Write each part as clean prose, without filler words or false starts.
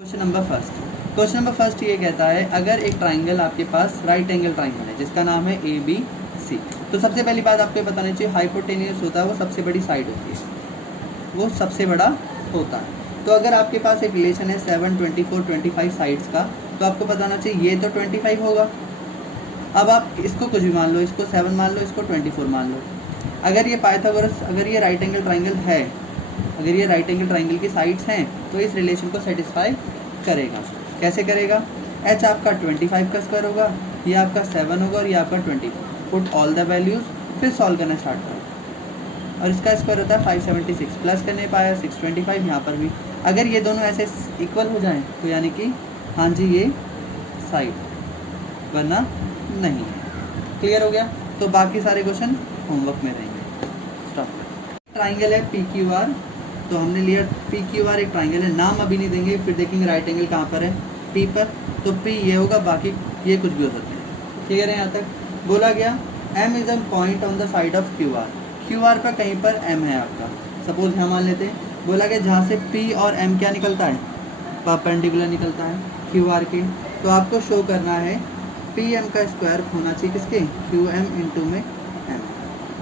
Question number first ये कहता है, अगर एक ट्राइंगल आपके पास राइट एंगल ट्राइंगल है जिसका नाम है ABC, तो सबसे पहली बात आपको बतानी चाहिए हाइपोटेन्यूस होता है वो सबसे बड़ी साइड होती है, वो सबसे बड़ा होता है। तो अगर आपके पास एक रिलेशन है 7, 24, 25 साइड्स का, तो आपको बताना चाहिए ये तो 25 होगा। अब आप इसको कुछ भी मान लो, इसको 7 मान लो, इसको 24 मान लो। अगर ये पाइथागोरस, अगर ये राइट एंगल ट्राइंगल है, अगर ये राइट एंगल ट्राइंगल की साइड्स हैं, तो इस रिलेशन को सेटिस्फाई करेगा। कैसे करेगा? h आपका 25 का स्क्वायर होगा, ये आपका 7 होगा और ये आपका 24। पुट ऑल द वैल्यूज़, फिर सॉल्व करना स्टार्ट करो। और इसका स्क्वायर होता है 576, प्लस करने पाया 625, यहाँ पर भी। अगर ये दोनों ऐसे इक्वल हो जाएं तो यानी कि हाँ जी ये साइड, वरना नहीं है। क्लियर हो गया? तो बाकी सारे क्वेश्चन होमवर्क में रहेंगे। स्टॉप। ट्राइंगल है PQR, तो हमने लिया PQR एक ट्राइंगल है, नाम अभी नहीं देंगे, फिर देखेंगे राइट एंगल कहाँ पर है, P पर। तो P ये होगा, बाकी ये कुछ भी हो सकते हैं। क्लियर है? यहाँ तक बोला गया M is a point on the side of QR। QR पर कहीं पर M है आपका, सपोज यहाँ मान लेते हैं। बोला गया जहाँ से P और M क्या निकलता है, परपेंडिकुलर निकलता है QR के। तो आपको शो करना है PM का स्क्वायर होना चाहिए किसके, QM इंटू में M,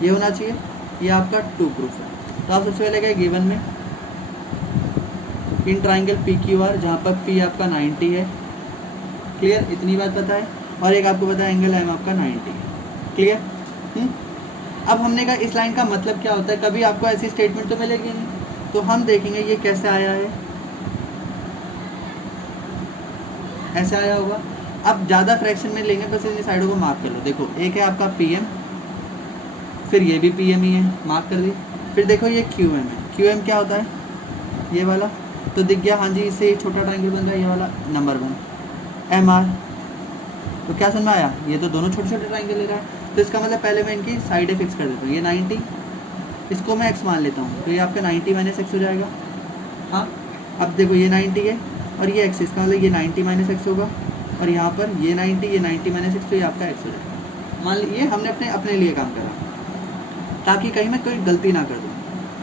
ये होना चाहिए। ये आपका 2 प्रूफ है। तो आप सबसे पहले क्या गिवन में इन ट्राइंगल PQR जहाँ पर P आपका 90 है। क्लियर? इतनी बात पता है। और एक आपको पता है एंगल M आपका 90 है। क्लियर? अब हमने कहा इस लाइन का मतलब क्या होता है, कभी आपको ऐसी स्टेटमेंट तो मिलेगी नहीं, तो हम देखेंगे ये कैसे आया है। ऐसे आया होगा। अब ज़्यादा फ्रैक्शन में लेंगे, बस इन साइडों को मार्क कर लो। देखो एक है आपका PM, फिर ये भी PM ही है, मार्क कर दी। फिर देखो ये QM है। QM क्या होता है, ये वाला, तो दिख गया हाँ जी, इससे छोटा ट्राइंगल बन रहा है, ये वाला नंबर 1 MR। तो क्या समझ में आया, ये तो दोनों छोटे छोटे ट्राइंगल ले रहा है। तो इसका मतलब पहले मैं इनकी साइडें फिक्स कर देता हूँ। ये 90, इसको मैं x मान लेता हूँ, तो ये आपका 90 - x हो जाएगा। हाँ, अब देखो ये 90 है और ये x, इसका मतलब ये 90 - x होगा। और यहाँ पर ये 90, ये 90 - x, तो ये आपका x हो जाएगा। मान लीजिए हमने अपने लिए काम करा, ताकि कहीं मैं कोई गलती ना कर दूँ।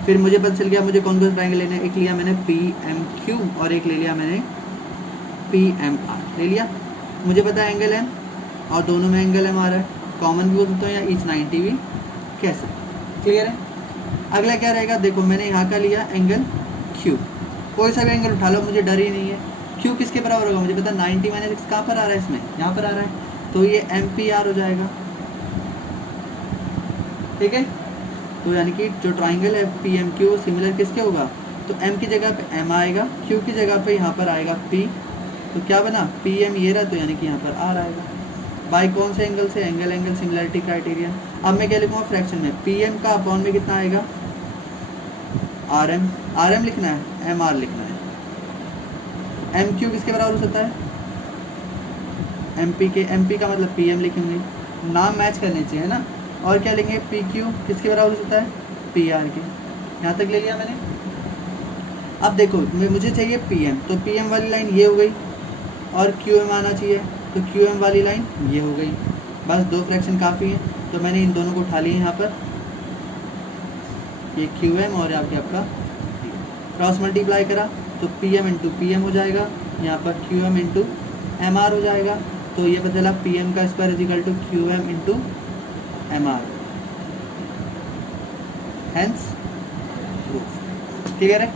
फिर मुझे पता चल गया मुझे कौन कौन से ट्राइंगल लेने हैं। एक लिया मैंने PMQ और एक ले लिया मैंने PMR ले लिया। मुझे पता है एंगल M और दोनों में एंगल M आ रहा है, कॉमन भी हो सकता है या ईच 90 भी कैसे। क्लियर है? अगला क्या रहेगा, देखो मैंने यहाँ का लिया एंगल Q, कोई सा भी एंगल उठा लो, मुझे डर ही नहीं है। Q किसके बराबर होगा, मुझे पता 90 - x कहाँ पर आ रहा है, इसमें यहाँ पर आ रहा है, तो ये MPR हो जाएगा। ठीक है? तो यानी कि जो ट्राइंगल है PMQ सिमिलर किसके होगा, तो M की जगह पे M आएगा, Q की जगह पे यहाँ पर आएगा P। तो क्या बना, PM ये रहा, तो यानी कि यहाँ पर R आएगा। बाई कौन से एंगल से, एंगल सिमिलरिटी क्राइटेरिया। अब मैं क्या लिखूँगा फ्रैक्शन में, PM का अपॉन में कितना आएगा, RM लिखना है, MR लिखना है। MQ किसके बराबर हो सकता है, MP का मतलब PM लिखेंगे, नाम मैच करने चाहिए ना। और क्या लेंगे, PQ किसके बराबर हो सकता है, PR के। यहाँ तक ले लिया मैंने। अब देखो मुझे चाहिए PM, तो PM वाली लाइन ये हो गई और QM आना चाहिए, तो QM वाली लाइन ये हो गई। बस 2 फ्रैक्शन काफ़ी हैं, तो मैंने इन दोनों को उठा लिया यहाँ पर, ये QM और यहाँ पे आपका क्रॉस मल्टीप्लाई करा, तो PM इंटू PM हो जाएगा, यहाँ पर QM इंटू MR हो जाएगा। तो ये पता चला PM का square is equal to QM into MR, hence proof. Clear है?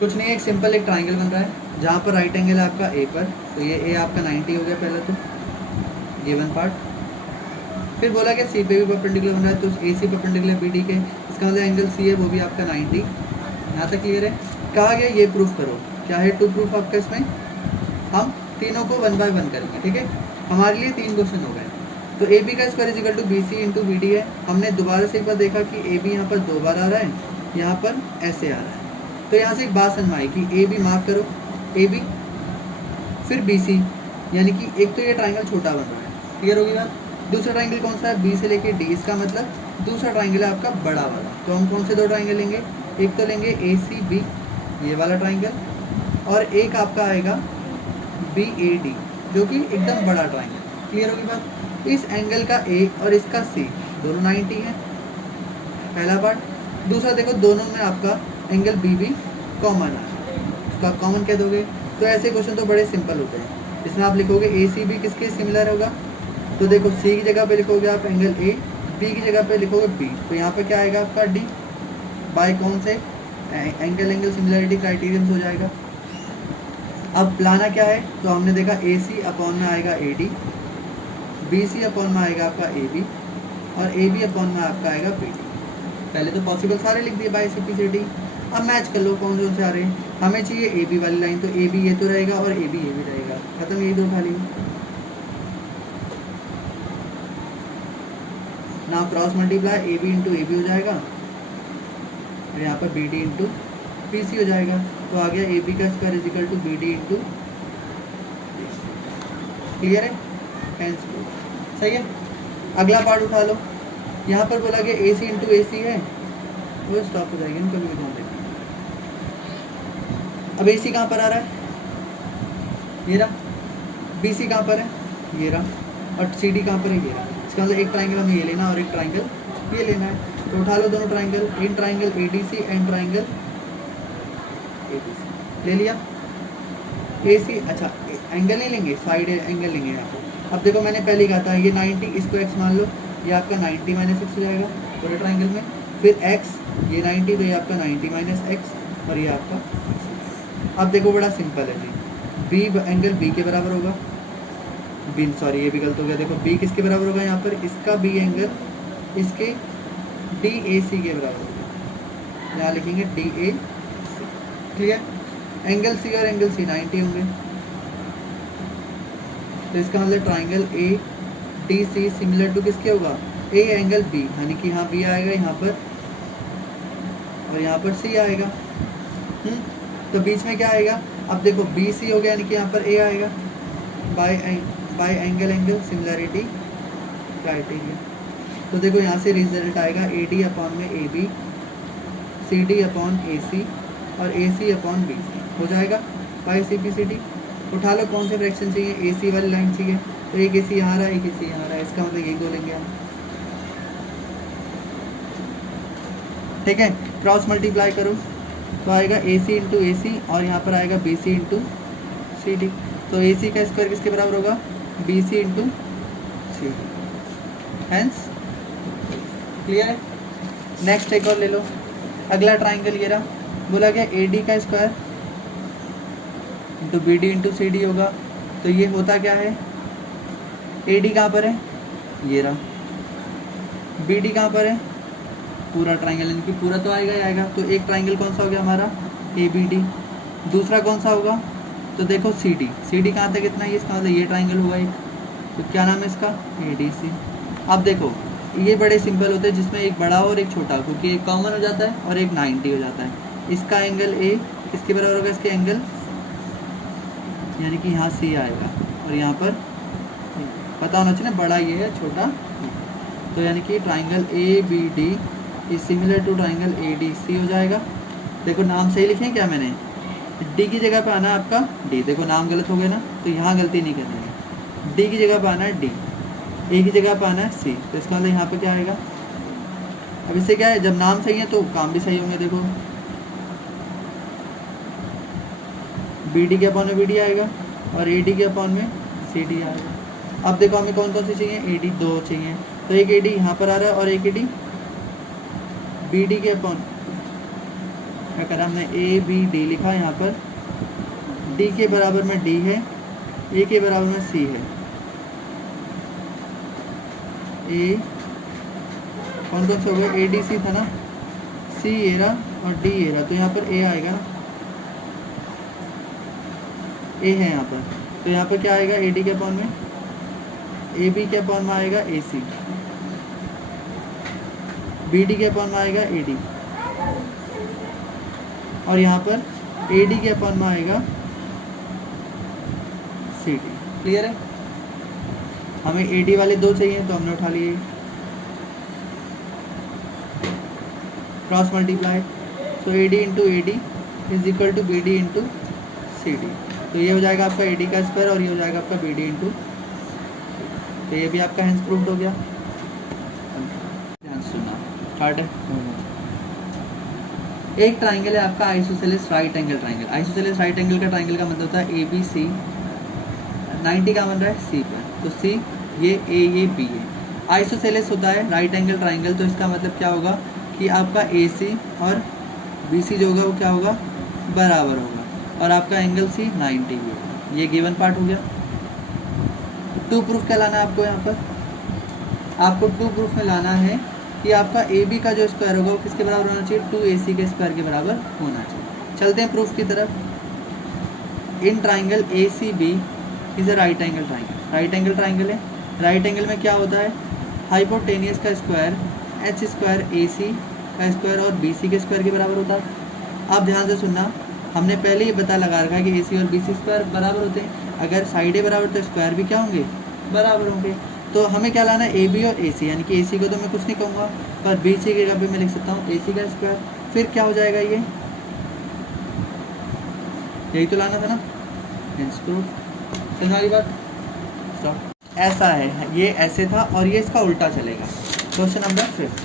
कुछ नहीं है, एक सिंपल एक ट्राइंगल बन रहा है जहाँ पर राइट एंगल है आपका A पर, तो ये A आपका 90 हो गया पहले तो गिवन पार्ट। फिर बोला कि C पे भी परपेंडिकुलर बन रहा है, तो AC परपेंडिकुलर BD के, इसका मतलब एंगल C है वो भी आपका 90। यहाँ तक क्लियर है? कहा गया ये प्रूफ करो, क्या है 2 प्रूफ आपका इसमें। हम तीनों को 1 बाय 1 करेंगे। ठीक है? हमारे लिए 3 क्वेश्चन हो गए। तो AB का square is equal to BC into BD है। हमने दोबारा से एक बार देखा कि AB यहाँ पर 2 बार आ रहा है, यहाँ पर ऐसे आ रहा है। तो यहाँ से एक बात समझ में आई कि AB मार्क करो, AB फिर BC, यानी कि एक तो ये ट्राइंगल छोटा बन रहा है। क्लियर होगी बात? दूसरा ट्राइंगल कौन सा है, B से लेके D, इसका मतलब दूसरा ट्राइंगल है आपका बड़ा वाला। तो हम कौन से 2 ट्राइंगल लेंगे, एक तो लेंगे ACB ये वाला ट्राइंगल, और एक आपका आएगा BAD जो कि एकदम बड़ा ट्राइंगल। क्लियर होगी बात? इस एंगल का A और इसका C दोनों 90 है, पहला पार्ट। दूसरा देखो दोनों में आपका एंगल BB कॉमन है। उसका कॉमन कह दोगे। तो ऐसे क्वेश्चन तो बड़े सिंपल होते हैं। इसमें आप लिखोगे ए सी बी किसके सिमिलर होगा, तो देखो सी की जगह पे लिखोगे आप एंगल ए, बी की जगह पे लिखोगे बी, तो यहाँ पे क्या आएगा आपका डी, बाय कौन से एंगल सिमिलरिटी क्राइटेरियन हो जाएगा। अब लाना क्या है, तो हमने देखा ए सी अपॉन में आएगा A D, B C upon में आएगा आपका ए बी, और ए बी अपॉन में आपका आएगा बी डी। पहले तो पॉसिबल सारे लिख दिए by C P C D. अब मैच कर लो कौन से आ रहे हैं। हमें चाहिए ए बी वाली लाइन, तो ए बी ये तो रहेगा और ए बी ये भी रहेगा, खत्म, यही दो खाली। ना cross multiply A B into A B हो जाएगा, और यहाँ पर B D into P C हो जाएगा। तो आ गया ए बी का square is equal to B D into, clear है, हेंस प्रूफ, सही है। अगला पार्ट उठा लो, यहाँ पर बोला गया ए सी इंटू ए सी है, वो स्टॉप हो जाएगी ना कभी भी ध्यान देना। अब ए सी कहाँ पर आ रहा है, ये रहा, बी सी कहाँ पर है, ये रहा, और सी डी कहाँ पर है, ये रहा। इसका मतलब एक ट्राइंगल हमें ये लेना और एक ट्राइंगल ये लेना है। तो उठा लो दोनों triangle, in triangle A D C and triangle A D C ले लिया। ए सी, अच्छा एंगल नहीं लेंगे, साइड एंगल लेंगे यहाँ पर। अब देखो मैंने पहले कहा था ये 90, इसको एक्स मान लो, ये आपका 90 माइनस एक्स हो जाएगा पूरे ट्राइंगल में, फिर एक्स ये 90, तो ये आपका 90 माइनस एक्स, और ये आपका। अब देखो बड़ा सिंपल है जी, बी एंगल बी के बराबर होगा, बी सॉरी ये भी गलत हो गया, देखो बी किसके बराबर होगा यहाँ पर, इसका बी एंगल इसके डी ए सी के बराबर होगा, यहाँ लिखेंगे D A C, clear. Angle C और एंगल सी 90 होंगे, तो इसका मतलब triangle A D C similar to किसके होगा, ए एंगल बी, यानी कि यहाँ बी आएगा यहाँ पर, और यहाँ पर सी आएगा। तो बीच में क्या आएगा, अब देखो बी सी हो गया, यानी कि यहाँ पर ए आएगा, बाय एंगल सिमिलरिटी क्राइटेरिया। तो देखो यहाँ से रिजल्ट आएगा ए डी अपॉन में A B, C D upon A C, और A C upon B C हो जाएगा by C P C D. उठा लो कौन से फ्रैक्शन चाहिए, ए सी वाली लाइन चाहिए, तो एक ए सी यहाँ रहा, एक ए सी यहाँ रहा, इसका मतलब यही बोलेंगे हम, ठीक है। क्रॉस मल्टीप्लाई करो तो आएगा ए सी इंटू ए सी, और यहाँ पर आएगा B C into C D. तो ए सी का स्क्वायर किसके बराबर होगा, B C into C D, hence clear है। नेक्स्ट एक और ले लो, अगला ट्राइंगल ये रहा, बोला गया ए डी का square into B D into C D होगा। तो ये होता क्या है, ए डी कहाँ पर है, ये रहा, बी डी कहाँ पर है, पूरा ट्राइंगल, इनकी पूरा तो आएगा ही आएगा। तो एक ट्राइंगल कौन सा हो गया हमारा, ए बी डी, दूसरा कौन सा होगा, तो देखो सी डी कहाँ तक इतना, ये इसका मतलब ये ट्राइंगल हुआ एक, तो क्या नाम है इसका, ए डी सी। अब देखो ये बड़े सिंपल होते हैं, जिसमें एक बड़ा और एक छोटा, क्योंकि एक कॉमन हो जाता है और एक 90 हो जाता है। इसका एंगल ए किसके बराबर होगा, इसके एंगल, यानी कि यहाँ सी आएगा, और यहाँ पर पता होना चाहिए ना, बड़ा ये है छोटा, तो यानी कि triangle A B D is similar to triangle A D C हो जाएगा। देखो नाम सही लिखे क्या मैंने, डी की जगह पे आना है आपका डी, देखो नाम गलत हो गया ना, तो यहाँ गलती नहीं करनी है, डी की जगह पे आना है डी, ए की जगह पे आना है सी, तो इसका मतलब यहाँ पे क्या आएगा। अब इससे क्या है, जब नाम सही है तो काम भी सही होंगे। देखो बी डी के अपॉन में बी डी आएगा, और ए डी के अपॉन में सी डी आएगा। अब देखो हमें कौन कौन सी चाहिए, ए डी दो चाहिए, तो एक ए डी यहाँ पर आ रहा है, और एक ए डी बी डी के अपॉन, क्या करा हमने, ए बी डी लिखा यहाँ पर, डी के बराबर में डी है, ए के बराबर में सी है, ए कौन कौन सा हो गया, ए डी सी था ना, सी ए रहा और डी ए रहा, तो यहाँ पर ए आएगा ना, ए है यहाँ पर, तो यहाँ पर क्या आएगा, ए डी के अपॉन में, ए बी के अपॉन में आएगा ए सी, बी डी के अपॉन में आएगा ए डी, और यहाँ पर ए डी के अपॉन में आएगा सी डी। क्लियर है। हमें ए डी वाले दो चाहिए, तो हमने उठा लिए, cross multiply, so A D into A D is equal to B D into C D. तो ये हो जाएगा आपका ए डी का स्क्वायर, और ये हो जाएगा आपका बी डी इंटू, तो ये भी आपका हेंस प्रूव्ड हो गया। ध्यान सुनना, हार्ड है। एक ट्राइंगल है आपका isosceles right angle triangle. Isosceles right angle का ट्राइंगल का मतलब होता है ए बी सी, 90 का बन रहा है सी पर, तो सी ये ए ये बी है। आइसोसेलेस होता है राइट एंगल ट्राइंगल, तो इसका मतलब क्या होगा कि आपका ए सी और बी सी जो होगा वो क्या होगा, बराबर होगा, और आपका एंगल सी 90 होगा। ये गिवन पार्ट हो गया। टू प्रूफ क्या लाना है आपको, यहाँ पर आपको टू प्रूफ में लाना है कि आपका ए बी का जो स्क्वायर होगा वो किसके बराबर होना चाहिए, 2ac के स्क्वायर के बराबर होना चाहिए। चलते हैं प्रूफ की तरफ। In triangle A C B is a right angle triangle. Right angle triangle है, राइट एंगल में क्या होता है, हाइपोटेनियस का square H square A C का स्क्वायर और बी सी के स्क्वायर के बराबर होता है। आप ध्यान से सुनना, हमने पहले ही पता लगा रखा है कि ए सी और बी सी स्क्वायर बराबर होते हैं। अगर साइडें बराबर तो स्क्वायर भी क्या होंगे, बराबर होंगे। तो हमें क्या लाना है, ए बी और ए सी, यानी कि ए सी को तो मैं कुछ नहीं कहूँगा, पर बी सी की जगह पे मैं लिख सकता हूँ ए सी का स्क्वायर। फिर क्या हो जाएगा, ये यही तो लाना था ना, समझ वाली बात। स्टॉप। ऐसा है, ये ऐसे था और ये इसका उल्टा चलेगा। क्वेश्चन नंबर 5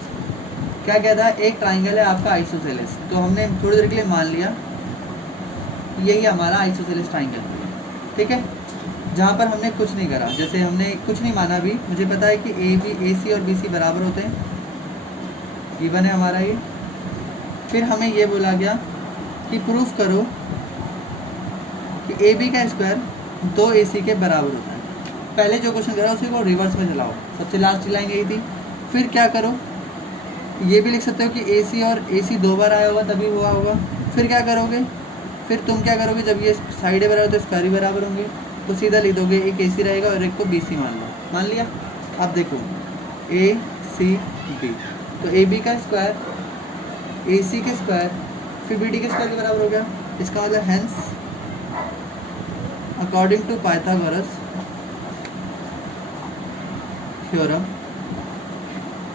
क्या कहता है, एक ट्राइंगल है आपका आइसोसेलेस। तो हमने थोड़ी देर के लिए मान लिया यही हमारा आइसोसेलेस ट्राइंगल है, ठीक है, जहाँ पर हमने कुछ नहीं करा, जैसे हमने कुछ नहीं माना भी, मुझे पता है कि ए सी और बी सी बराबर होते हैं, गिवन है हमारा ये। फिर हमें ये बोला गया कि प्रूफ करो कि ए बी का स्क्वायर 2ac के बराबर होता है। पहले जो क्वेश्चन करा उसी को रिवर्स में चलाओ, सबसे लास्ट लाइन यही थी। फिर क्या करो, ये भी लिख सकते हो कि ए सी और ए सी 2 बार आया होगा तभी हुआ होगा। फिर क्या करोगे, फिर तुम क्या करोगे, जब ये साइडें बराबर तो स्क्वायर भी बराबर होंगे, तो सीधा लिख दोगे एक ए सी रहेगा और एक को बी सी मान लो, मान लिया। अब देखो ए सी बी, तो ए बी का स्क्वायर ए सी के स्क्वायर फिर बी डी के स्क्वायर के बराबर हो गया। इसका मतलब hence according to Pythagoras theorem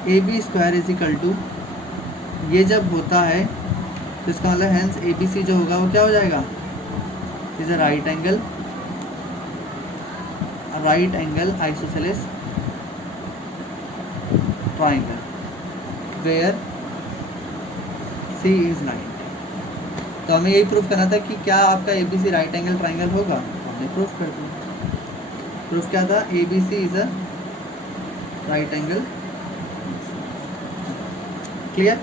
A B square is equal to, ये जब होता है तो इसका मतलब हेंस ए बी सी जो होगा वो क्या हो जाएगा, is a right angle isosceles triangle where C is 90। तो हमें यही प्रूफ करना था कि क्या आपका A B C right angle triangle होगा, हमने प्रूफ कर दिया। प्रूफ क्या था, A B C is a right angle. Clear.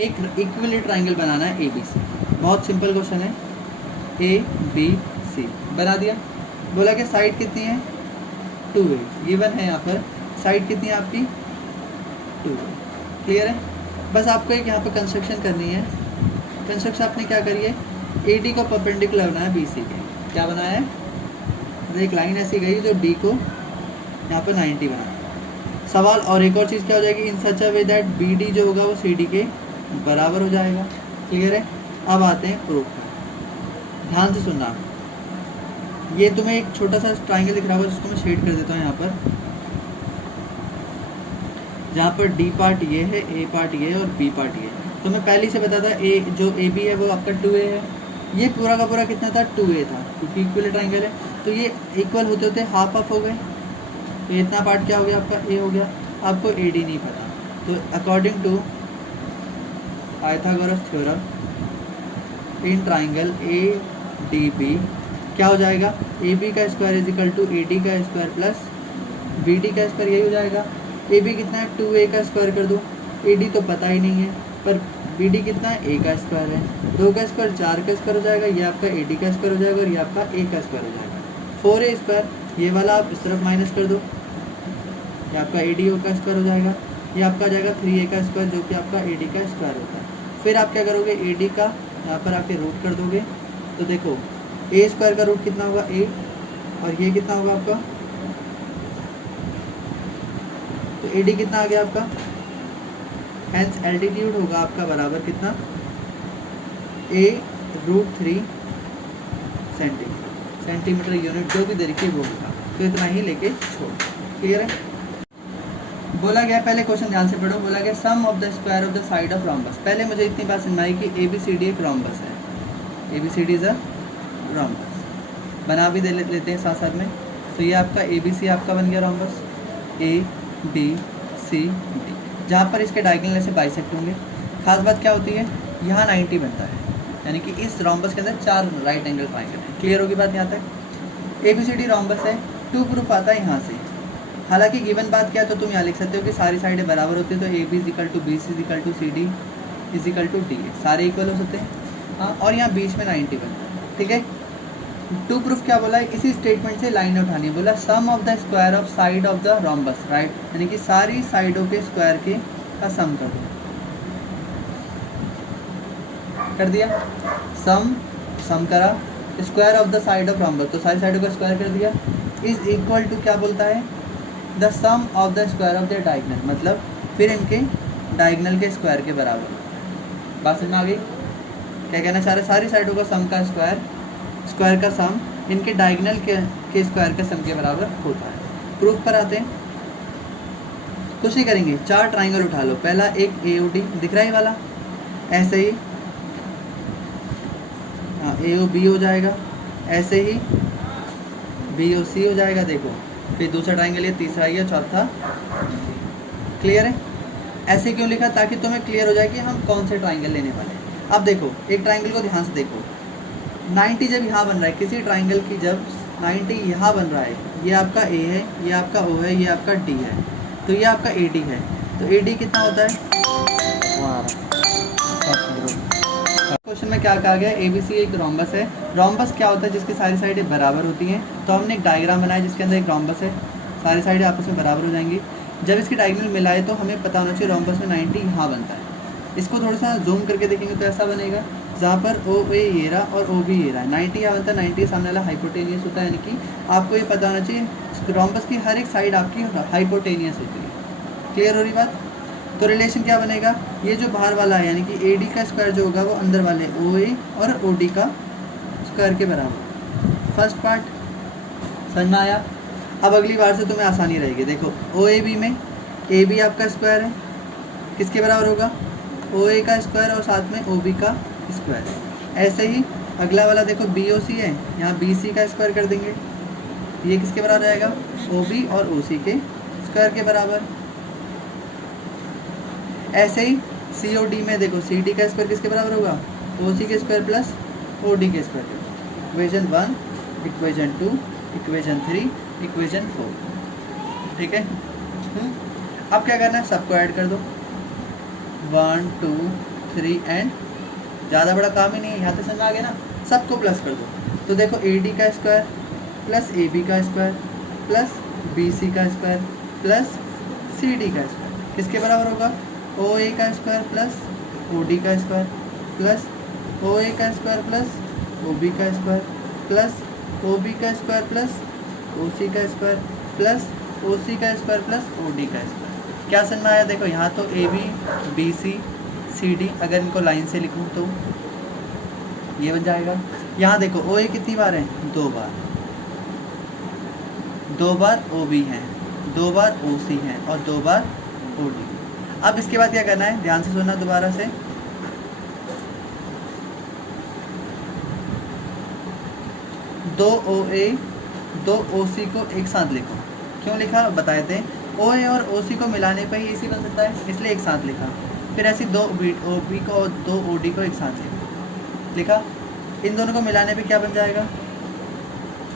एक इक्वली ट्राइंगल बनाना है ए बी सी, बहुत सिंपल क्वेश्चन है। ए बी सी बना दिया, बोला कि साइड कितनी है 2a, गिवन है यहाँ पर साइड कितनी है आपकी 2a। क्लियर है। बस आपको एक यहाँ पर कंस्ट्रक्शन करनी है। कंस्ट्रक्शन आपने क्या करी है, ए डी को परपेंडिकुलर बनाया बी सी के। क्या बनाया है, एक लाइन ऐसी गई जो डी को यहाँ पर 90 बनाया। सवाल और एक और चीज़ क्या हो जाएगी, इन सच अ वे दैट बी डी जो होगा वो सी डी के बराबर हो जाएगा। क्लियर है। अब आते हैं प्रूफ पर, ध्यान से सुनना। ये तुम्हें एक छोटा सा ट्राइंगल दिख रहा होगा जिसको मैं शेड कर देता हूँ यहाँ पर, जहाँ पर डी पार्ट ये है, ए पार्ट ये है और बी पार्ट ये है। तो मैं पहले से बता था ए जो ए बी है वो आपका 2a है। ये पूरा का पूरा कितना था 2a था, क्योंकि इक्वल ट्राइंगल है। तो ये इक्वल होते होते हाफ हाफ हो गए, तो इतना पार्ट क्या हो गया आपका ए हो गया। आपको ए डी नहीं पता, तो according to Pythagoras theorem in triangle A D B क्या हो जाएगा, ए बी का square is equal to A D का स्क्वायर प्लस बी डी का स्क्वायर, यही हो जाएगा। ए बी कितना है 2a का स्क्वायर कर दो, ए डी तो पता ही नहीं है, पर बी डी कितना है a का स्क्वायर है, 2 का स्क्वायर 4 का स्क्वायर हो जाएगा, ये आपका ए डी का स्क्वायर हो जाएगा और ये आपका a का स्क्वायर हो जाएगा। 4a स्क्वायर, ये वाला आप इस तरफ माइनस कर दो, ये आपका ए डी का स्क्वायर हो जाएगा। ये आपका आ जाएगा 3a का स्क्वायर जो कि आपका ए डी का स्क्वायर होता है। फिर आप क्या करोगे, ए डी का यहाँ पर आके रूट कर दोगे, तो देखो a स्क्वायर का रूट कितना होगा a, और ये कितना होगा आपका, तो ए डी कितना आ गया आपका, हेंस एल्टीट्यूड होगा आपका बराबर कितना, a√3 सेंटीमीटर यूनिट, जो भी तरीके वो होगा। तो इतना ही लेके छोड़। क्लियर है। बोला गया, पहले क्वेश्चन ध्यान से पढ़ो, बोला गया sum of the square of the side of rhombus. पहले मुझे इतनी बात समझ आई कि ए बी सी डी एक रोम्बस है, A B C D is a rhombus. बना भी दे लेते हैं साथ साथ में। तो ये आपका ए बी सी आपका बन गया rhombus, A B C D, जहाँ पर इसके डायगोनल ऐसे बाइसेक्ट होंगे। खास बात क्या होती है, यहाँ 90 बनता है, यानी कि इस रोम्बस के अंदर 4 राइट एंगल ट्राइंगल है। क्लियर होगी बात यहाँ तक। ABCD रोम्बस है, 2 प्रूफ आता है यहाँ से। हालांकि गिवन बात क्या है तो तुम यहाँ लिख सकते हो कि सारी साइडें बराबर होती है, तो AB = BC = CD = DA, सारे इक्वल हो सकते हैं। हाँ, और यहाँ बीच में 90 बनता है। ठीक है, 2 प्रूफ क्या बोला है, इसी स्टेटमेंट से लाइन उठानी है। बोला sum of the square of side of the rhombus, right, यानी कि सारी साइडों के स्क्वायर के का सम कर दो। कर दिया, सम करा, square of the side of rhombus, तो सारी साइडों का स्क्वायर कर दिया, इज इक्वल टू क्या बोलता है, the sum of the square of the diagonal, मतलब फिर इनके डायगनल के स्क्वायर के बराबर। बात समझ में आ गई? क्या कहना चाह रहे, सारी साइडों का सम का स्क्वायर का सम इनके डायगनल के स्क्वायर के सम के बराबर होता है। प्रूफ पर आते हैं, कुछ नहीं करेंगे, 4 ट्राइंगल उठा लो। पहला एक AOD दिख रहा है वाला, ऐसे ही AOB हो जाएगा, ऐसे ही BOC हो जाएगा। देखो फिर दूसरा ट्राइंगल, ये तीसरा, ये चौथा। क्लियर है? ऐसे क्यों लिखा, ताकि तुम्हें क्लियर हो जाए कि हम कौन से ट्राइंगल लेने वाले हैं। अब देखो एक ट्राइंगल को ध्यान से देखो, 90 जब यहाँ बन रहा है, किसी ट्राइंगल की जब 90 यहाँ बन रहा है, ये आपका A है, ये आपका O है, ये आपका D है, तो ये आपका AD है। तो AD कितना होता है, क्वेश्चन में क्या कहा गया, ABC एक रोम्बस है। रोम्बस क्या होता है, जिसकी सारी साइडें बराबर होती हैं। तो हमने एक डायग्राम बनाया जिसके अंदर एक रोम्बस है, सारी साइडें आपस में बराबर हो जाएंगी। जब इसकी डायगोनल मिलाए तो हमें पता होना चाहिए रोम्बस में 90 यहाँ बनता है। इसको थोड़ा सा जूम करके देखेंगे तो ऐसा बनेगा, जहाँ पर OA ये रहा और OB ये रहा, 90 यहाँ बनता है, 90 के सामने वाला हाइपोटेनियस होता है। यानी कि आपको ये पता होना चाहिए रोम्बस की हर एक साइड आपकी हाइपोटेनियस होती है। क्लियर हो रही बात? तो रिलेशन क्या बनेगा, ये जो बाहर वाला है यानी कि AD का स्क्वायर जो होगा वो अंदर वाले OA और OD का स्क्वायर के बराबर। फर्स्ट पार्ट समझ में आया। अब अगली बार से तुम्हें आसानी रहेगी। देखो OAB में AB आपका स्क्वायर है, किसके बराबर होगा, OA का स्क्वायर और साथ में OB का स्क्वायर। ऐसे ही अगला वाला देखो BOC है, यहाँ BC का स्क्वायर कर देंगे, ये किसके बराबर आएगा, OB और OC के स्क्वायर के बराबर। ऐसे ही COD में देखो CD का स्क्वायर किसके बराबर होगा, OC के स्क्वायर प्लस OD के square. Equation 1, equation 2, equation 3, equation 4। ठीक है। अब क्या करना है, सबको ऐड कर दो, 1 2 3 एंड ज़्यादा बड़ा काम ही नहीं है, यहाँ तक समझ आ गया ना। सबको प्लस कर दो, तो देखो AD का स्क्वायर प्लस AB का स्क्वायर प्लस BC का स्क्वायर प्लस CD का स्क्वायर किसके बराबर होगा, OA का स्क्वायर प्लस OD का स्क्वायर प्लस OA का स्क्वायर प्लस OB का स्क्वायर प्लस OB का स्क्वायर प्लस OC का स्क्वायर प्लस OC का स्क्वायर प्लस OD का स्क्वायर। क्या समझ में आया? देखो यहाँ तो AB BC CD, अगर इनको लाइन से लिखूँ तो ये बन जाएगा। यहाँ देखो OA कितनी बार है, 2 बार, 2 बार OB है, 2 बार OC है और 2 बार OD। अब इसके बाद क्या करना है, ध्यान से सुनना दोबारा से। दो OA 2 OC को एक साथ लिखो। क्यों लिखा बताए थे, OA और OC को मिलाने पर ही AC बन सकता है, इसलिए एक साथ लिखा। फिर ऐसे 2 OB को और 2 OD को एक साथ लिखा। इन दोनों को मिलाने पे क्या बन जाएगा,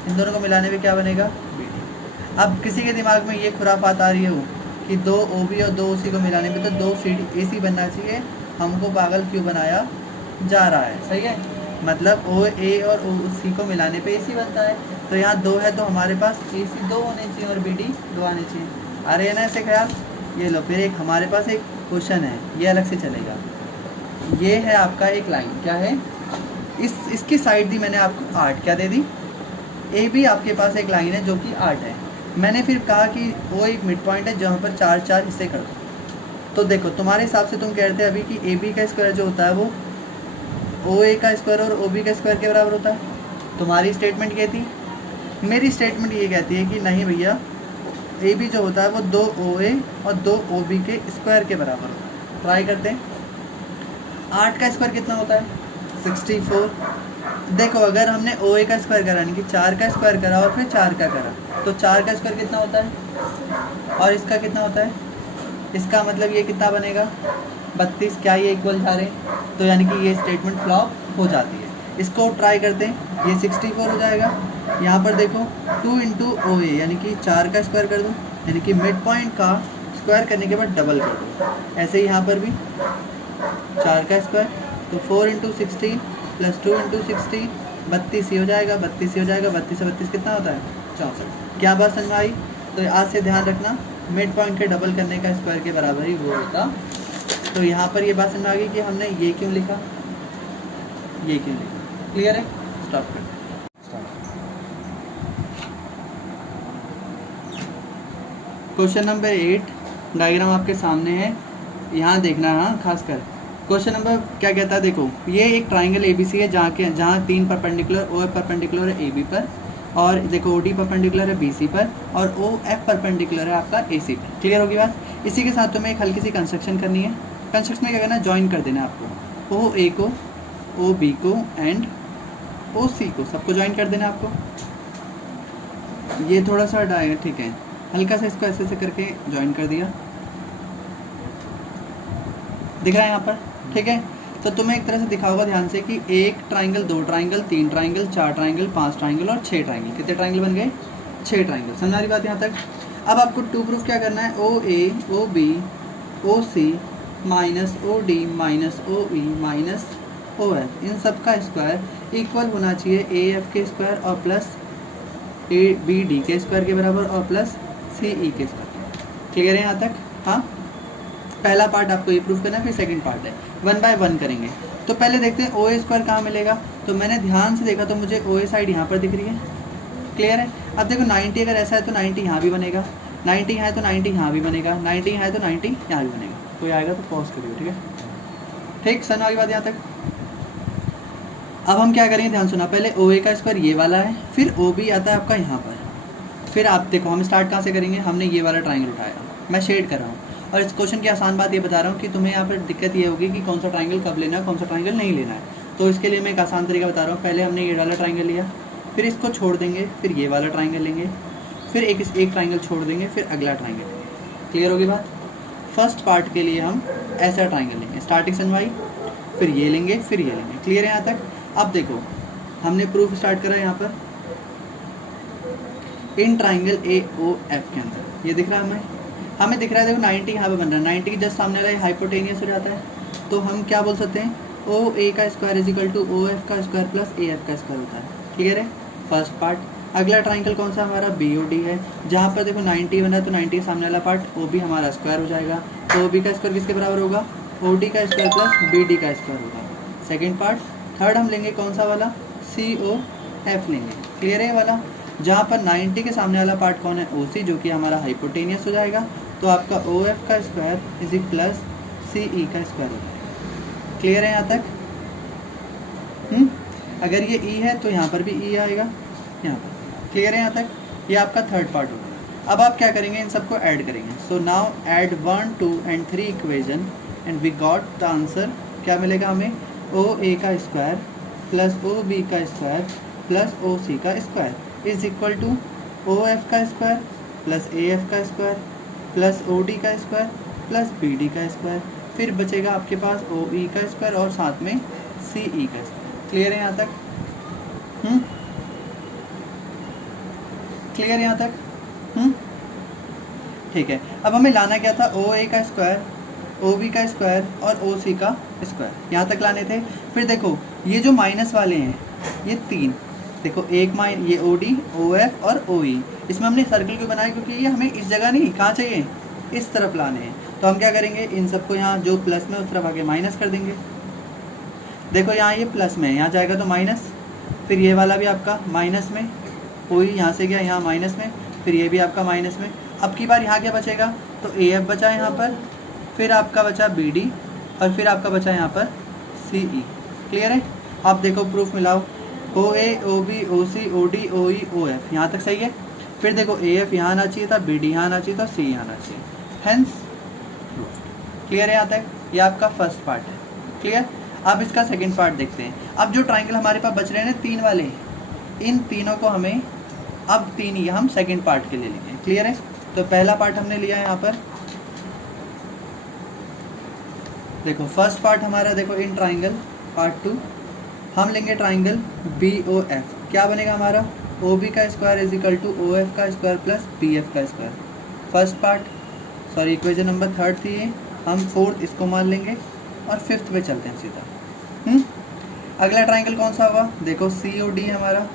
इन दोनों को मिलाने पे क्या बनेगा, BD। अब किसी के दिमाग में ये खुराफात आ रही हो कि 2 OB और 2 OC को मिलाने पे तो 2 CD AC बनना चाहिए, हमको पागल क्यों बनाया जा रहा है। सही है, मतलब OA और OC को मिलाने पे AC बनता है। तो यहाँ 2 है तो हमारे पास AC 2 होने चाहिए और BD 2 आने चाहिए। आ रहे हैं ना ऐसे ख्याल। ये लो, फिर एक हमारे पास एक क्वेश्चन है, ये अलग से चलेगा। ये है आपका एक लाइन, क्या है, इसकी साइड दी मैंने आपको 8, क्या दे दी, AB आपके पास एक लाइन है जो कि 8 है। मैंने फिर कहा कि वो एक मिड पॉइंट है जहाँ पर 4 हिस्से कर दो। तो देखो तुम्हारे हिसाब से तुम कह रहे थे अभी कि AB का स्क्वायर जो होता है वो OA का स्क्वायर और OB का स्क्वायर के बराबर होता है। तुम्हारी स्टेटमेंट ये थी, मेरी स्टेटमेंट ये कहती है कि नहीं भैया, AB जो होता है वो 2 OA और 2 OB के स्क्वायर के बराबर होता है। ट्राई करते हैं। 8 का स्क्वायर कितना होता है, 64। देखो अगर हमने OA का स्क्वायर करा यानी कि 4 का स्क्वायर करा और फिर 4 का करा, तो 4 का स्क्वायर कितना होता है और इसका कितना होता है, इसका मतलब ये कितना बनेगा, 32 क्या ये इक्वल जा रहे हैं, तो यानी कि ये स्टेटमेंट फ्लॉप हो जाती है। इसको ट्राई करते हैं, ये 64 हो जाएगा। यहाँ पर देखो 2 इंटू ओ ए यानी कि 4 का स्क्वायर कर दो, यानी कि मिड पॉइंट का स्क्वायर करने के बाद डबल कर दो। ऐसे ही यहाँ पर भी 4 का स्क्वायर, तो 4 इंटू 60 प्लस 2 इंटू 60 32 ही हो जाएगा, 32 ही हो जाएगा। 32 से 32 कितना होता है 64। क्या बात समझ में आई? तो आज से ध्यान रखना, मिड पॉइंट के डबल करने का स्क्वायर के बराबर ही वो होता। तो यहाँ पर ये बात समझ में आ गई कि हमने ये क्यों लिखा, ये क्यों लिखा। क्लियर है? स्टॉप कर। क्वेश्चन नंबर 8 डायग्राम आपके सामने है, यहाँ देखना है। हाँ, खासकर क्वेश्चन नंबर क्या कहता है, देखो ये एक ट्राइंगल एबीसी है जहाँ 3 परपेंडिकुलर, ओ एफ परपेंडिकुलर है एबी पर, और देखो ओ डी परपेंडिकुलर है बीसी पर, और ओ एफ परपेंडिकुलर है आपका एसी पर। क्लियर होगी बात? इसी के साथ तुम्हें एक हल्की सी कंस्ट्रक्शन करनी है। कंस्ट्रक्शन में क्या करना है, ज्वाइन कर देना है आपको। ओ ए को, ओ बी को एंड ओ सी को, सबको ज्वाइन कर देना है आपको। ये थोड़ा सा ठीक है, हल्का सा इसको ऐसे ऐसे करके ज्वाइन कर दिया, दिख रहा है यहाँ पर? ठीक है, तो तुम्हें एक तरह से दिखा होगा ध्यान से कि 1 triangle, 2 triangle, 3 triangle, 4 triangle, 5 triangle और 6 ट्राइंगल। कितने ट्राइंगल बन गए? 6 ट्राइंगल। समझ आ रही बात यहाँ तक? अब आपको टू प्रूफ क्या करना है, ओ ए, ओ बी, ओ सी minus O D minus O E minus O F, इन सब का स्क्वायर इक्वल होना चाहिए ए एफ के स्क्वायर और प्लस ए बी डी के स्क्वायर के बराबर और प्लस सी ई के स्क्वायर। क्लियर है यहाँ तक? हाँ, पहला पार्ट आपको ये प्रूफ करना है, फिर सेकंड पार्ट है, 1 बाय 1 करेंगे। तो पहले देखते हैं ओ ए स्क्वायर कहाँ मिलेगा। तो मैंने ध्यान से देखा तो मुझे ओ ए साइड यहाँ पर दिख रही है। क्लियर है? अब देखो 90 अगर ऐसा है तो 90 यहाँ भी बनेगा, 90 यहाँ है तो 90 यहाँ भी बनेगा, 90 यहाँ है तो 90 यहाँ भी बनेगा। कोई आएगा तो पॉज करिए, ठीक है? ठीक, समझ आ गई बात यहाँ तक? अब हम क्या करेंगे, ध्यान सुना। पहले ओ ए का स्क्वायर ये वाला है, फिर ओ बी आता है आपका यहाँ पर। फिर आप देखो हम स्टार्ट कहाँ से करेंगे, हमने ये वाला ट्राइंगल उठाया, मैं शेड कर रहा हूँ। और इस क्वेश्चन की आसान बात ये बता रहा हूँ कि तुम्हें यहाँ पर दिक्कत ये होगी कि कौन सा ट्राइंगल कब लेना है, कौन सा ट्राइंगल नहीं लेना है। तो इसके लिए मैं एक आसान तरीका बता रहा हूँ। पहले हमने ये वाला ट्राइंगल लिया, फिर इसको छोड़ देंगे, फिर ये वाला ट्राइंगल लेंगे, फिर एक ट्राइंगल छोड़ देंगे, फिर अगला ट्राइंगल लेंगे। क्लियर होगी बात? फर्स्ट पार्ट के लिए हम ऐसा ट्राइंगल लेंगे, स्टार्टिंग समझाई, फिर ये लेंगे, फिर ये लेंगे। क्लियर है यहाँ तक? अब देखो हमने प्रूफ स्टार्ट करा यहाँ पर इन ट्राइंगल ए ओ एफ के अंदर। ये दिख रहा है हमें दिख रहा है, देखो 90 यहाँ पे बन रहा है, 90 के जस्ट सामने वाला हाइपोटेनियस हो जाता है। तो हम क्या बोल सकते हैं, ओ ए का square is equal to O F का स्क्वायर प्लस ए एफ का स्क्वायर होता है। क्लियर है? First part. अगला ट्राइंगल कौन सा हमारा, बी ओ डी है, जहाँ पर देखो 90 बना है तो 90 के सामने वाला पार्ट ओ बी हमारा स्क्वायर हो जाएगा। तो ओ बी का स्क्वायर किसके बराबर होगा, ओ डी का स्क्वायर प्लस बी डी का स्क्वायर होगा। Second part. थर्ड हम लेंगे कौन सा वाला, सी ओ एफ लेंगे। क्लियर है वाला? जहाँ पर 90 के सामने वाला पार्ट कौन है, ओ सी, जो कि हमारा हाइपोटेनियस हो जाएगा। तो आपका ओ एफ का स्क्वायर इज इक्वल प्लस सी ई का स्क्वायर हो जाएगा। क्लियर है यहाँ तक? अगर ये ई है तो यहाँ पर भी ई आएगा यहाँ पर। क्लियर है यहाँ तक? ये आपका थर्ड पार्ट होगा। अब आप क्या करेंगे, इन सबको ऐड करेंगे। So now add 1, 2 and 3 equation and we got the answer. क्या मिलेगा हमें, ओ ए का स्क्वायर प्लस ओ बी का स्क्वायर प्लस ओ सी का square is equal to O F का स्क्वायर प्लस ए एफ का square plus O D का square plus B D का स्क्वायर। फिर बचेगा आपके पास ओ ई का स्क्वायर और साथ में सी ई का स्क्वायर। क्लियर है यहाँ तक? क्लियर है यहाँ तक? ठीक है। अब हमें लाना क्या था, ओ ए का स्क्वायर, ओ बी का स्क्वायर और ओ सी का स्क्वायर, यहाँ तक लाने थे। फिर देखो ये जो माइनस वाले हैं ये 3, देखो एक ये ओ डी, ओ एफ और ओ ई, इसमें हमने सर्कल क्यों बनाया, क्योंकि ये हमें इस जगह नहीं, कहाँ चाहिए, इस तरफ लाने हैं। तो हम क्या करेंगे, इन सबको यहाँ जो प्लस में उस तरफ आके माइनस कर देंगे। देखो यहाँ ये प्लस में है, यहाँ जाएगा तो माइनस, फिर ये वाला भी आपका माइनस में, ओ ई यहाँ से गया यहाँ माइनस में, फिर ये भी आपका माइनस में। अब की बार यहाँ क्या बचेगा, तो ए एफ बचा यहाँ पर, फिर आपका बचा बी डी और फिर आपका बचा यहाँ पर सी ई। क्लियर है? आप देखो प्रूफ मिलाओ, ओ ए, ओ बी, ओ सी, ओ डी, ओ ई, ओ एफ, यहाँ तक सही है। फिर देखो ए एफ यहाँ आना चाहिए था, बी डी यहाँ आना चाहिए था, सी यहाँ आना चाहिए, हेंस प्रूफ। क्लियर है यहाँ तक? ये आपका फर्स्ट पार्ट है। क्लियर? अब इसका सेकंड पार्ट देखते हैं। अब जो ट्राइंगल हमारे पास बच रहे हैं ना 3 वाले, इन तीनों को हमें अब 3 ही हम सेकंड पार्ट के लिए लेंगे। क्लियर है? तो पहला पार्ट हमने लिया है यहाँ पर देखो फर्स्ट पार्ट हमारा, देखो इन ट्राइंगल पार्ट 2 हम लेंगे ट्राइंगल BOF, क्या बनेगा हमारा OB का square is equal to OF का स्क्वायर प्लस BF का square. First part, sorry equation number 3 थी ये, हम 4th इसको मान लेंगे और 5th पे चलते हैं सीधा। अगला ट्राइंगल कौन सा होगा, देखो COD है हमारा,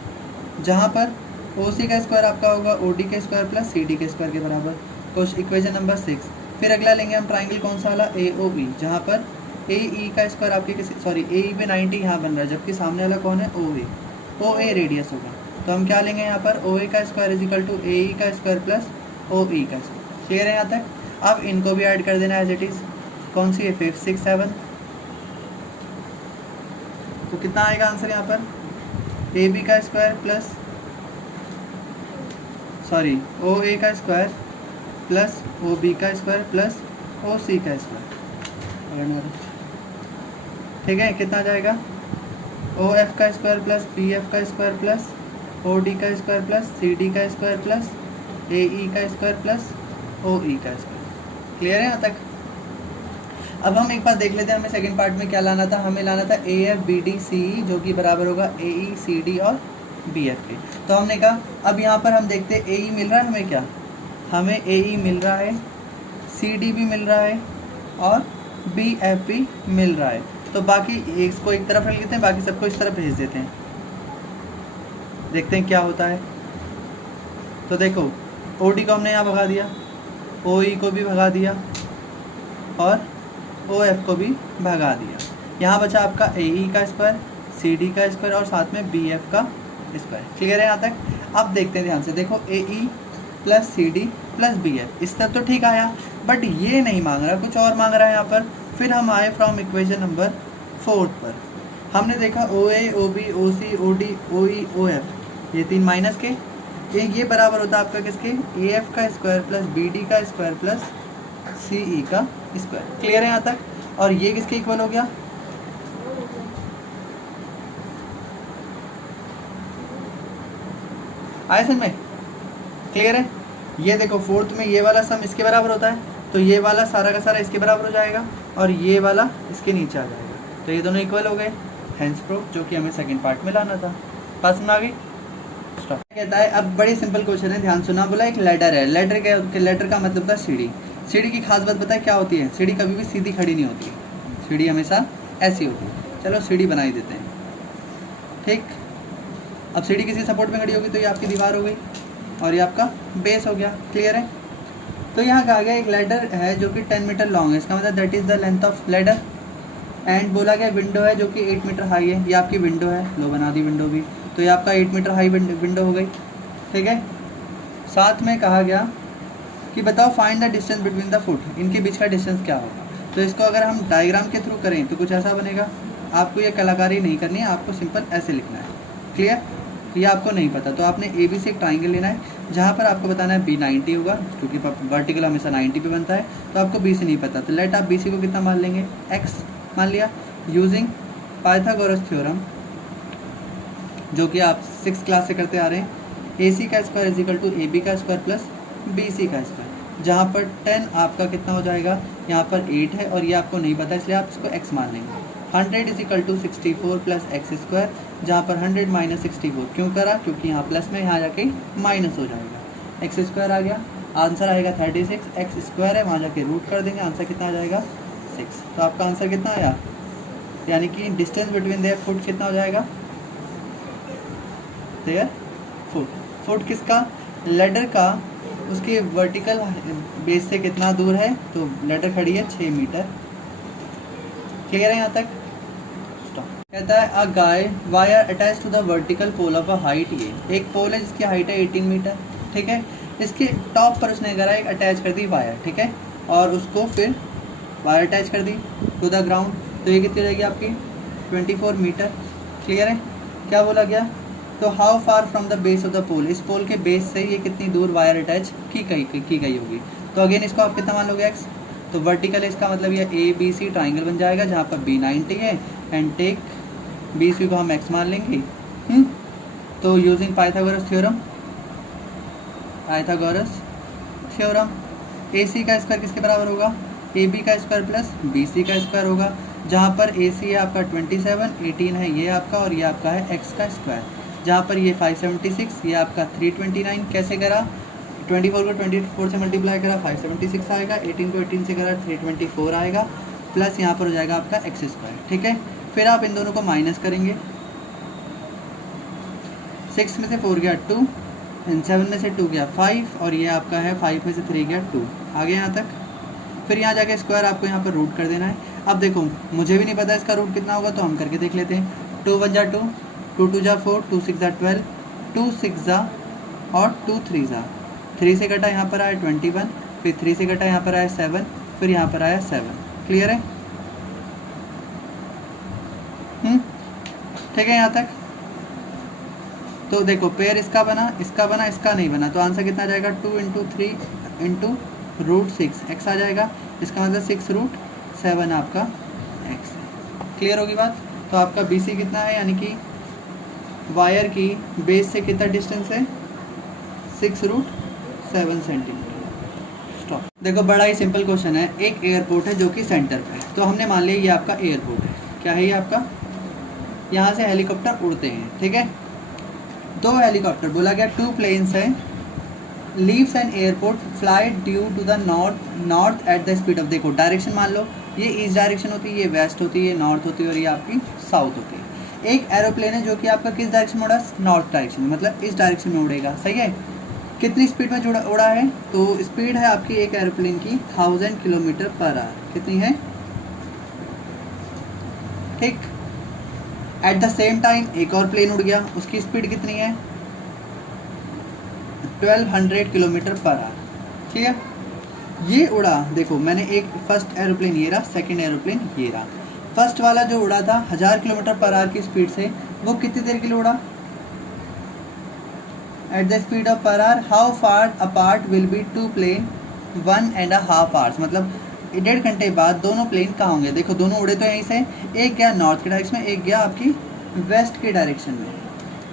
जहाँ पर OC का स्क्वायर आपका होगा OD के स्क्वायर प्लस CD के स्क्वायर के बराबर, कुछ इक्वेशन नंबर 6। फिर अगला लेंगे हम ट्राइंगल कौन सा वाला, AOE, जहाँ पर AE का स्क्वायर आपके किसी, सॉरी AE पे 90 यहाँ बन रहा है, जबकि सामने वाला कौन है OA रेडियस होगा। तो हम क्या लेंगे यहाँ पर OA का square is equal to AE का स्क्वायर प्लस OE का स्क्वायर। क्लियर है यहाँ तक। अब इनको भी ऐड कर देना एज इट इज़, कौन सी है 5, 6, 7, तो कितना आएगा आंसर यहाँ पर AB का स्क्वायर प्लस, सॉरी OA का स्क्वायर प्लस OB का स्क्वायर प्लस OC का स्क्वायर। ठीक है, कितना आ जाएगा OF का स्क्वायर प्लस BF का स्क्वायर प्लस OD का स्क्वायर प्लस CD का स्क्वायर प्लस AE का स्क्वायर प्लस OE का स्क्वायर। क्लियर है यहाँ तक। अब हम एक बार देख लेते हैं, हमें सेकंड पार्ट में क्या लाना था, हमें लाना था AFBDCE जो कि बराबर होगा AE CD और BF के। तो हमने कहा अब यहाँ पर हम देखते हैं AE मिल रहा है हमें, क्या हमें AE मिल रहा है, CD भी मिल रहा है और BF भी मिल रहा है। तो बाकी इसको एक तरफ रख लेते हैं, बाकी सबको इस तरफ भेज देते हैं, देखते हैं क्या होता है। तो देखो OD को हमने यहाँ भगा दिया, OE को भी भगा दिया और OF को भी भगा दिया। यहाँ बचा आपका AE का स्क्वायर, CD का स्क्वायर और साथ में BF का स्क्वायर। क्लियर है यहाँ तक। अब देखते हैं ध्यान से, देखो AE plus CD plus BF, इस तरफ तो ठीक आया, बट ये नहीं मांग रहा, कुछ और मांग रहा है यहाँ पर। फिर हम आए फ्रॉम इक्वेशन नंबर 4 पर, हमने देखा OA OB OC OD OE OF, ये 3 माइनस के, ये बराबर होता है आपका किसके, AF का स्क्वायर प्लस BD का स्क्वायर प्लस CE का स्क्वायर। क्लियर है यहाँ तक। और ये किसके इक्वल हो गया, आया समझ में। क्लियर है। ये देखो 4th में ये वाला सम इसके बराबर होता है, तो ये वाला सारा का सारा इसके बराबर हो जाएगा और ये वाला इसके नीचे आ जाएगा, तो ये दोनों इक्वल हो गए। हेंस प्रूफ, जो कि हमें सेकंड पार्ट में लाना था। पास में आ गई। स्टॉप। कहता है, अब बड़ी सिंपल क्वेश्चन है, ध्यान सुना। बोला एक लेटर है, लेटर का मतलब था सीढ़ी। सीढ़ी की खास बात पता है क्या होती है, सीढ़ी कभी भी सीधी खड़ी नहीं होती, सीढ़ी हमेशा ऐसी होती है। चलो सीढ़ी बना ही देते हैं, ठीक। अब सीढ़ी किसी सपोर्ट में खड़ी होगी तो ये आपकी दीवार हो गई और ये आपका बेस हो गया। क्लियर है। तो यहाँ कहा गया एक लेडर है जो कि 10 मीटर लॉन्ग है, इसका मतलब that is the length of ladder. And बोला गया विंडो है जो कि 8 मीटर हाई है, ये आपकी विंडो है, लो बना दी विंडो भी, तो ये आपका 8 मीटर हाई विंडो हो गई। ठीक है। साथ में कहा गया कि बताओ find the distance between the foot, इनके बीच का डिस्टेंस क्या होगा। तो इसको अगर हम डायग्राम के थ्रू करें तो कुछ ऐसा बनेगा। आपको ये कलाकारी नहीं करनी है, आपको सिंपल ऐसे लिखना है। क्लियर। ये आपको नहीं पता तो आपने ABC एक ट्राइंगल लेना है, जहाँ पर आपको बताना है B 90 होगा, क्योंकि वर्टिकल हमेशा 90 पे बनता है, तो आपको BC नहीं पता, तो लेट आप BC को कितना मान लेंगे, X मान लिया। यूजिंग पाइथागोरस थ्योरम, जो कि आप 6th क्लास से करते आ रहे हैं, AC का square is equal to AB का स्क्वायर प्लस BC का स्क्वायर, जहाँ पर 10 आपका कितना हो जाएगा, यहाँ पर 8 है और ये आपको नहीं पता, इसलिए आप इसको X मान लेंगे। 100 is equal to 64 plus X square, जहाँ पर 100 माइनस 64 क्यों करा, क्योंकि यहाँ प्लस में यहाँ जाके माइनस हो जाएगा। एक्स स्क्वायर आ गया, आंसर आएगा 36। एक्स स्क्वायर है, वहाँ जाके रूट कर देंगे, आंसर कितना आ जाएगा 6। तो आपका आंसर कितना आया, यानी कि डिस्टेंस बिटवीन देयर फुट कितना हो जाएगा, देयर फुट। फुट किसका, लेडर का, उसके वर्टिकल बेस से कितना दूर है, तो लेडर खड़ी है 6 मीटर। क्लियर है यहाँ तक। कहता है a guy wire attach to the vertical pole of a height, ये एक पोल है जिसकी हाइट है 18 मीटर। ठीक है। इसके टॉप पर उसने करा एक अटैच कर दी वायर, ठीक है, और उसको फिर वायर अटैच कर दी टू द ग्राउंड, तो ये कितनी रहेगी आपकी 24 मीटर। क्लियर है। क्या बोला गया, तो how far from the base of the pole, इस पोल के बेस से ये कितनी दूर वायर अटैच की गई होगी। तो अगेन इसको आप कितना मान लोगे एक्स, तो वर्टिकल इसका मतलब ये ABC ट्राइंगल बन जाएगा, जहाँ पर B 90 है एंड टेक BC को हम x मान लेंगे। तो यूजिंग पाइथागोरस थ्योरम AC का स्क्वायर किसके बराबर होगा, ए बी का स्क्वायर प्लस बी सी का स्क्वायर होगा, जहाँ पर ए सी है आपका 27, 18 है ये आपका, और ये आपका है एक्स का स्क्वायर, जहाँ पर ये 576, ये आपका 329। कैसे करा, 24 को 24 से मल्टीप्लाई करा 576 आएगा, 18 को 18 से करा 324 आएगा, प्लस यहाँ पर हो जाएगा आपका एक्स स्क्वायर। ठीक है, फिर आप इन दोनों को माइनस करेंगे, 6 में से 4 गया 2, 7 में से 2 गया 5, और ये आपका है 5 में से 3 गया 2, आगे यहाँ तक। फिर यहाँ जाके स्क्वायर आपको यहाँ पर रूट कर देना है। अब देखो मुझे भी नहीं पता इसका रूट कितना होगा, तो हम करके देख लेते हैं। 2 1 जा 2, 2 2 जा 4, 2 6 जा 12, 2 6 जा और 2 3 जा, 3 से कटा यहाँ पर आया 21, फिर 3 से कटा यहाँ पर आया 7, फिर यहाँ पर आया 7। क्लियर है? ठीक है यहाँ तक। तो देखो पेयर इसका बना, इसका बना, इसका नहीं बना, तो आंसर कितना आ जाएगा, 2 × 3 × √6 x आ जाएगा। इसका मतलब 6 √7 आपका x है। क्लियर होगी बात? तो आपका BC कितना है, यानी कि वायर की बेस से कितना डिस्टेंस है, 6 √7 सेंटीमीटर। स्टॉप। देखो बड़ा ही सिंपल क्वेश्चन है। एक एयरपोर्ट है जो कि सेंटर पे है, तो हमने मान लिया ये आपका एयरपोर्ट है। क्या है ये आपका? यहाँ से हेलीकॉप्टर उड़ते हैं, ठीक है। 2 हेलीकॉप्टर बोला गया, 2 प्लेन्स हैं, leaves an airport, flight due to the north at the speed of, देखो डायरेक्शन मान लो, ये ईस्ट डायरेक्शन होती है, ये वेस्ट होती है, ये नॉर्थ होती है, और ये आपकी साउथ होती है। एक एरोप्लेन है जो कि आपका किस डायरेक्शन में उड़ा, नॉर्थ डायरेक्शन में, मतलब इस डायरेक्शन में उड़ेगा। सही है। कितनी स्पीड में उड़ा है, तो स्पीड है आपकी एक एरोप्लेन की 1000 km/h। कितनी है? ठीक। एट द सेम टाइम एक और प्लेन उड़ गया, उसकी स्पीड कितनी है, 1200 km/h। क्लियर? ये उड़ा, देखो मैंने एक फर्स्ट एरोप्लेन ये रहा, सेकंड एरोप्लेन ये रहा। फर्स्ट वाला जो उड़ा था 1000 km/h की स्पीड से, वो कितनी देर के लिए उड़ा? At the speed of per hour, how far apart will be 2 plane 1.5 hours, मतलब 1.5 घंटे बाद दोनों प्लेन कहाँ होंगे। देखो दोनों उड़े तो यहीं से, एक गया नॉर्थ के डायरेक्शन में, एक गया आपकी वेस्ट के डायरेक्शन में,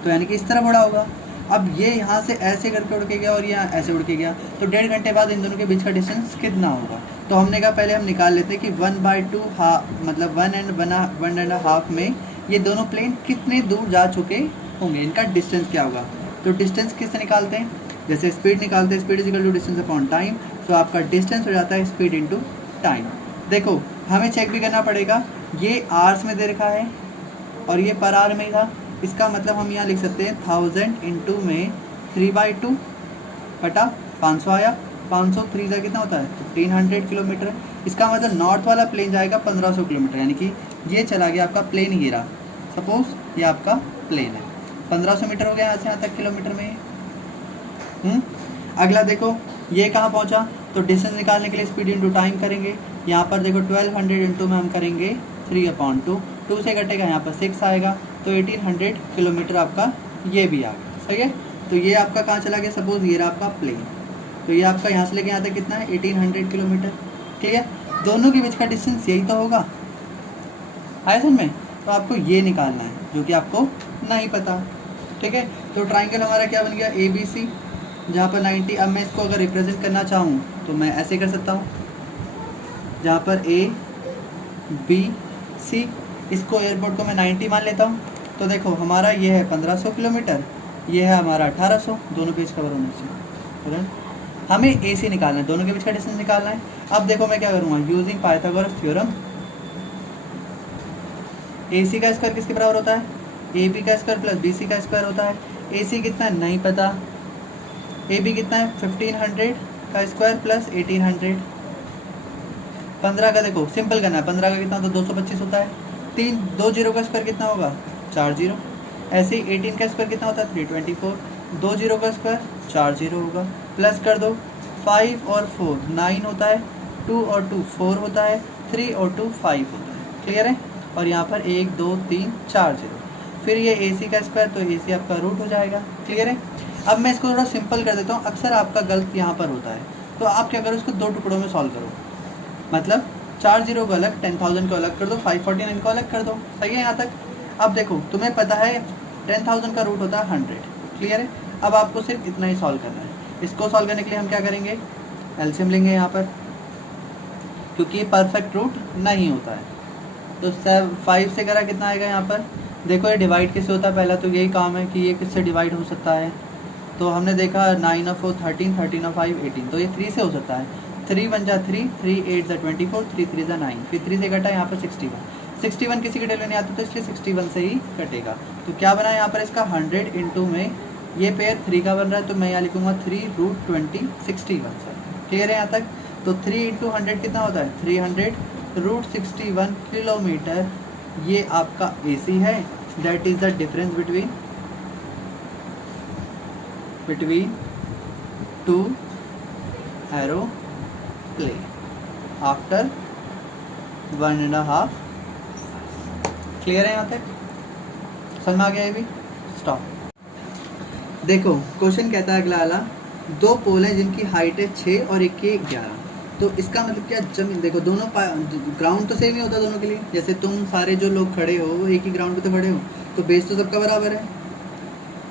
तो यानी कि इस तरफ उड़ा होगा। अब ये यहाँ से ऐसे करके उड़ के गया और यहाँ ऐसे उड़ के गया, तो 1.5 घंटे बाद इन दोनों के बीच का डिस्टेंस कितना होगा। तो हमने कहा पहले हम निकाल लेते हैं कि 1/2 मतलब 1.5 में ये दोनों प्लेन कितने दूर जा चुके होंगे, इनका डिस्टेंस क्या होगा। तो डिस्टेंस किससे निकालते हैं, जैसे स्पीड निकालते हैं, speed equal to distance upon time. तो आपका डिस्टेंस हो जाता है स्पीड इंटू टाइम। देखो हमें चेक भी करना पड़ेगा, ये आवर्स में दे रखा है और ये पर आवर में था, इसका मतलब हम यहाँ लिख सकते हैं 1000 इंटू में 3/2 बटा 500 आया, 500 3 से कितना होता है, 1500 किलोमीटर। इसका मतलब नॉर्थ वाला प्लेन जाएगा 1500 किलोमीटर, यानी कि ये चला गया आपका प्लेन ये रहा, सपोज ये आपका प्लेन है, 1500 मीटर हो गया यहाँ से यहाँ तक किलोमीटर में। अगला देखो ये कहाँ पहुँचा, तो डिस्टेंस निकालने के लिए स्पीड इंटू टाइम करेंगे। यहाँ पर देखो 1200 इंटू में हम करेंगे 3/2, 2 से कटेगा यहाँ पर 6 आएगा, तो 1800 किलोमीटर आपका ये भी आ गया। सही है। तो ये आपका कहाँ चला गया, सपोज ये रहा आपका प्लेन, तो ये आपका यहाँ से लेके यहाँ तक कितना है, 1800 किलोमीटर। क्लियर? दोनों के बीच का डिस्टेंस यही तो होगा, आया समझ में। तो आपको ये निकालना है जो कि आपको नहीं पता। ठीक है। तो ट्राइंगल हमारा क्या बन गया, ABC, जहाँ पर 90। अब मैं इसको अगर रिप्रेजेंट करना चाहूँ तो मैं ऐसे कर सकता हूँ, जहाँ पर ABC, इसको एयरपोर्ट को मैं 90 मान लेता हूँ। तो देखो हमारा ये है 1500 किलोमीटर, ये है हमारा 1800, दोनों पेज कवर होने चाहिए। हमें AC निकालना है, दोनों के बीच का डिस्टेंस निकालना है। अब देखो मैं क्या करूँगा, यूजिंग पाइथागोरस थ्योरम, AC का स्क्वायर किसके बराबर होता है, AB का स्क्वायर प्लस BC का स्क्वायर होता है। AC कितना है नहीं पता, AB कितना है 1500 का स्क्वायर प्लस 1800, 15 का देखो सिंपल करना है, 15 का कितना होता है 225 होता है, 2 जीरो का स्क्वायर कितना होगा 4 जीरो, ऐसे ही 18 का स्क्वायर कितना होता है 324, 2 जीरो का स्क्वायर 4 जीरो होगा, प्लस कर दो 5 और 4 9 होता है, 2 और 2 4 होता है, 3 और 2 5 होता है। क्लियर है। और यहाँ पर 1 2 3 4 जीरो, फिर ये AC का स्क्वायर, तो AC आपका रूट हो जाएगा। क्लियर है। अब मैं इसको थोड़ा सिंपल कर देता हूँ, अक्सर आपका गलत यहाँ पर होता है, तो आप क्या करो, इसको 2 टुकड़ों में सॉल्व करो, मतलब 4 जीरो को अलग, 10,000 को अलग कर दो, 549 को अलग कर दो। सही है यहाँ तक। अब देखो तुम्हें पता है 10,000 का रूट होता है 100। क्लियर है। अब आपको सिर्फ इतना ही सॉल्व करना है। इसको सॉल्व करने के लिए हम क्या करेंगे, एलसीएम लेंगे यहाँ पर, क्योंकि ये परफेक्ट रूट नहीं होता है। तो 5 से करा कितना आएगा यहाँ पर, देखो ये डिवाइड किससे होता है, पहला तो यही काम है कि ये किससे डिवाइड हो सकता है। तो हमने देखा 9 और 4 13, 13 और 5 18, तो ये 3 से हो सकता है। 3 1 जा 3, 3 8 जा 24, 3 3 जा 9, फिर 3 से कटा यहाँ पर 61 किसी के टेबल में नहीं आता तो इसलिए 61 से ही कटेगा। तो क्या बना यहाँ पर इसका 100 इंटू में ये पेयर 3 का बन रहा है, तो मैं यहाँ लिखूँगा 3√20 61 से। क्लियर है यहाँ तक। तो 3 इंटू 100 कितना होता है, 300√61 किलोमीटर। ये आपका AC है, that is the difference between two aeroplane after 1.5। Clear है यहाँ तक, समझ में आ गया ये भी। स्टॉप। देखो क्वेश्चन कहता है अगला वाला, 2 पोल हैं जिनकी हाइट है 6 और एक की 11। तो इसका मतलब क्या, जमीन देखो दोनों ग्राउंड तो सेम ही होता है दोनों के लिए। जैसे तुम सारे जो लोग खड़े हो वो एक ही ग्राउंड पे तो खड़े हो, तो बेस तो सबका बराबर है।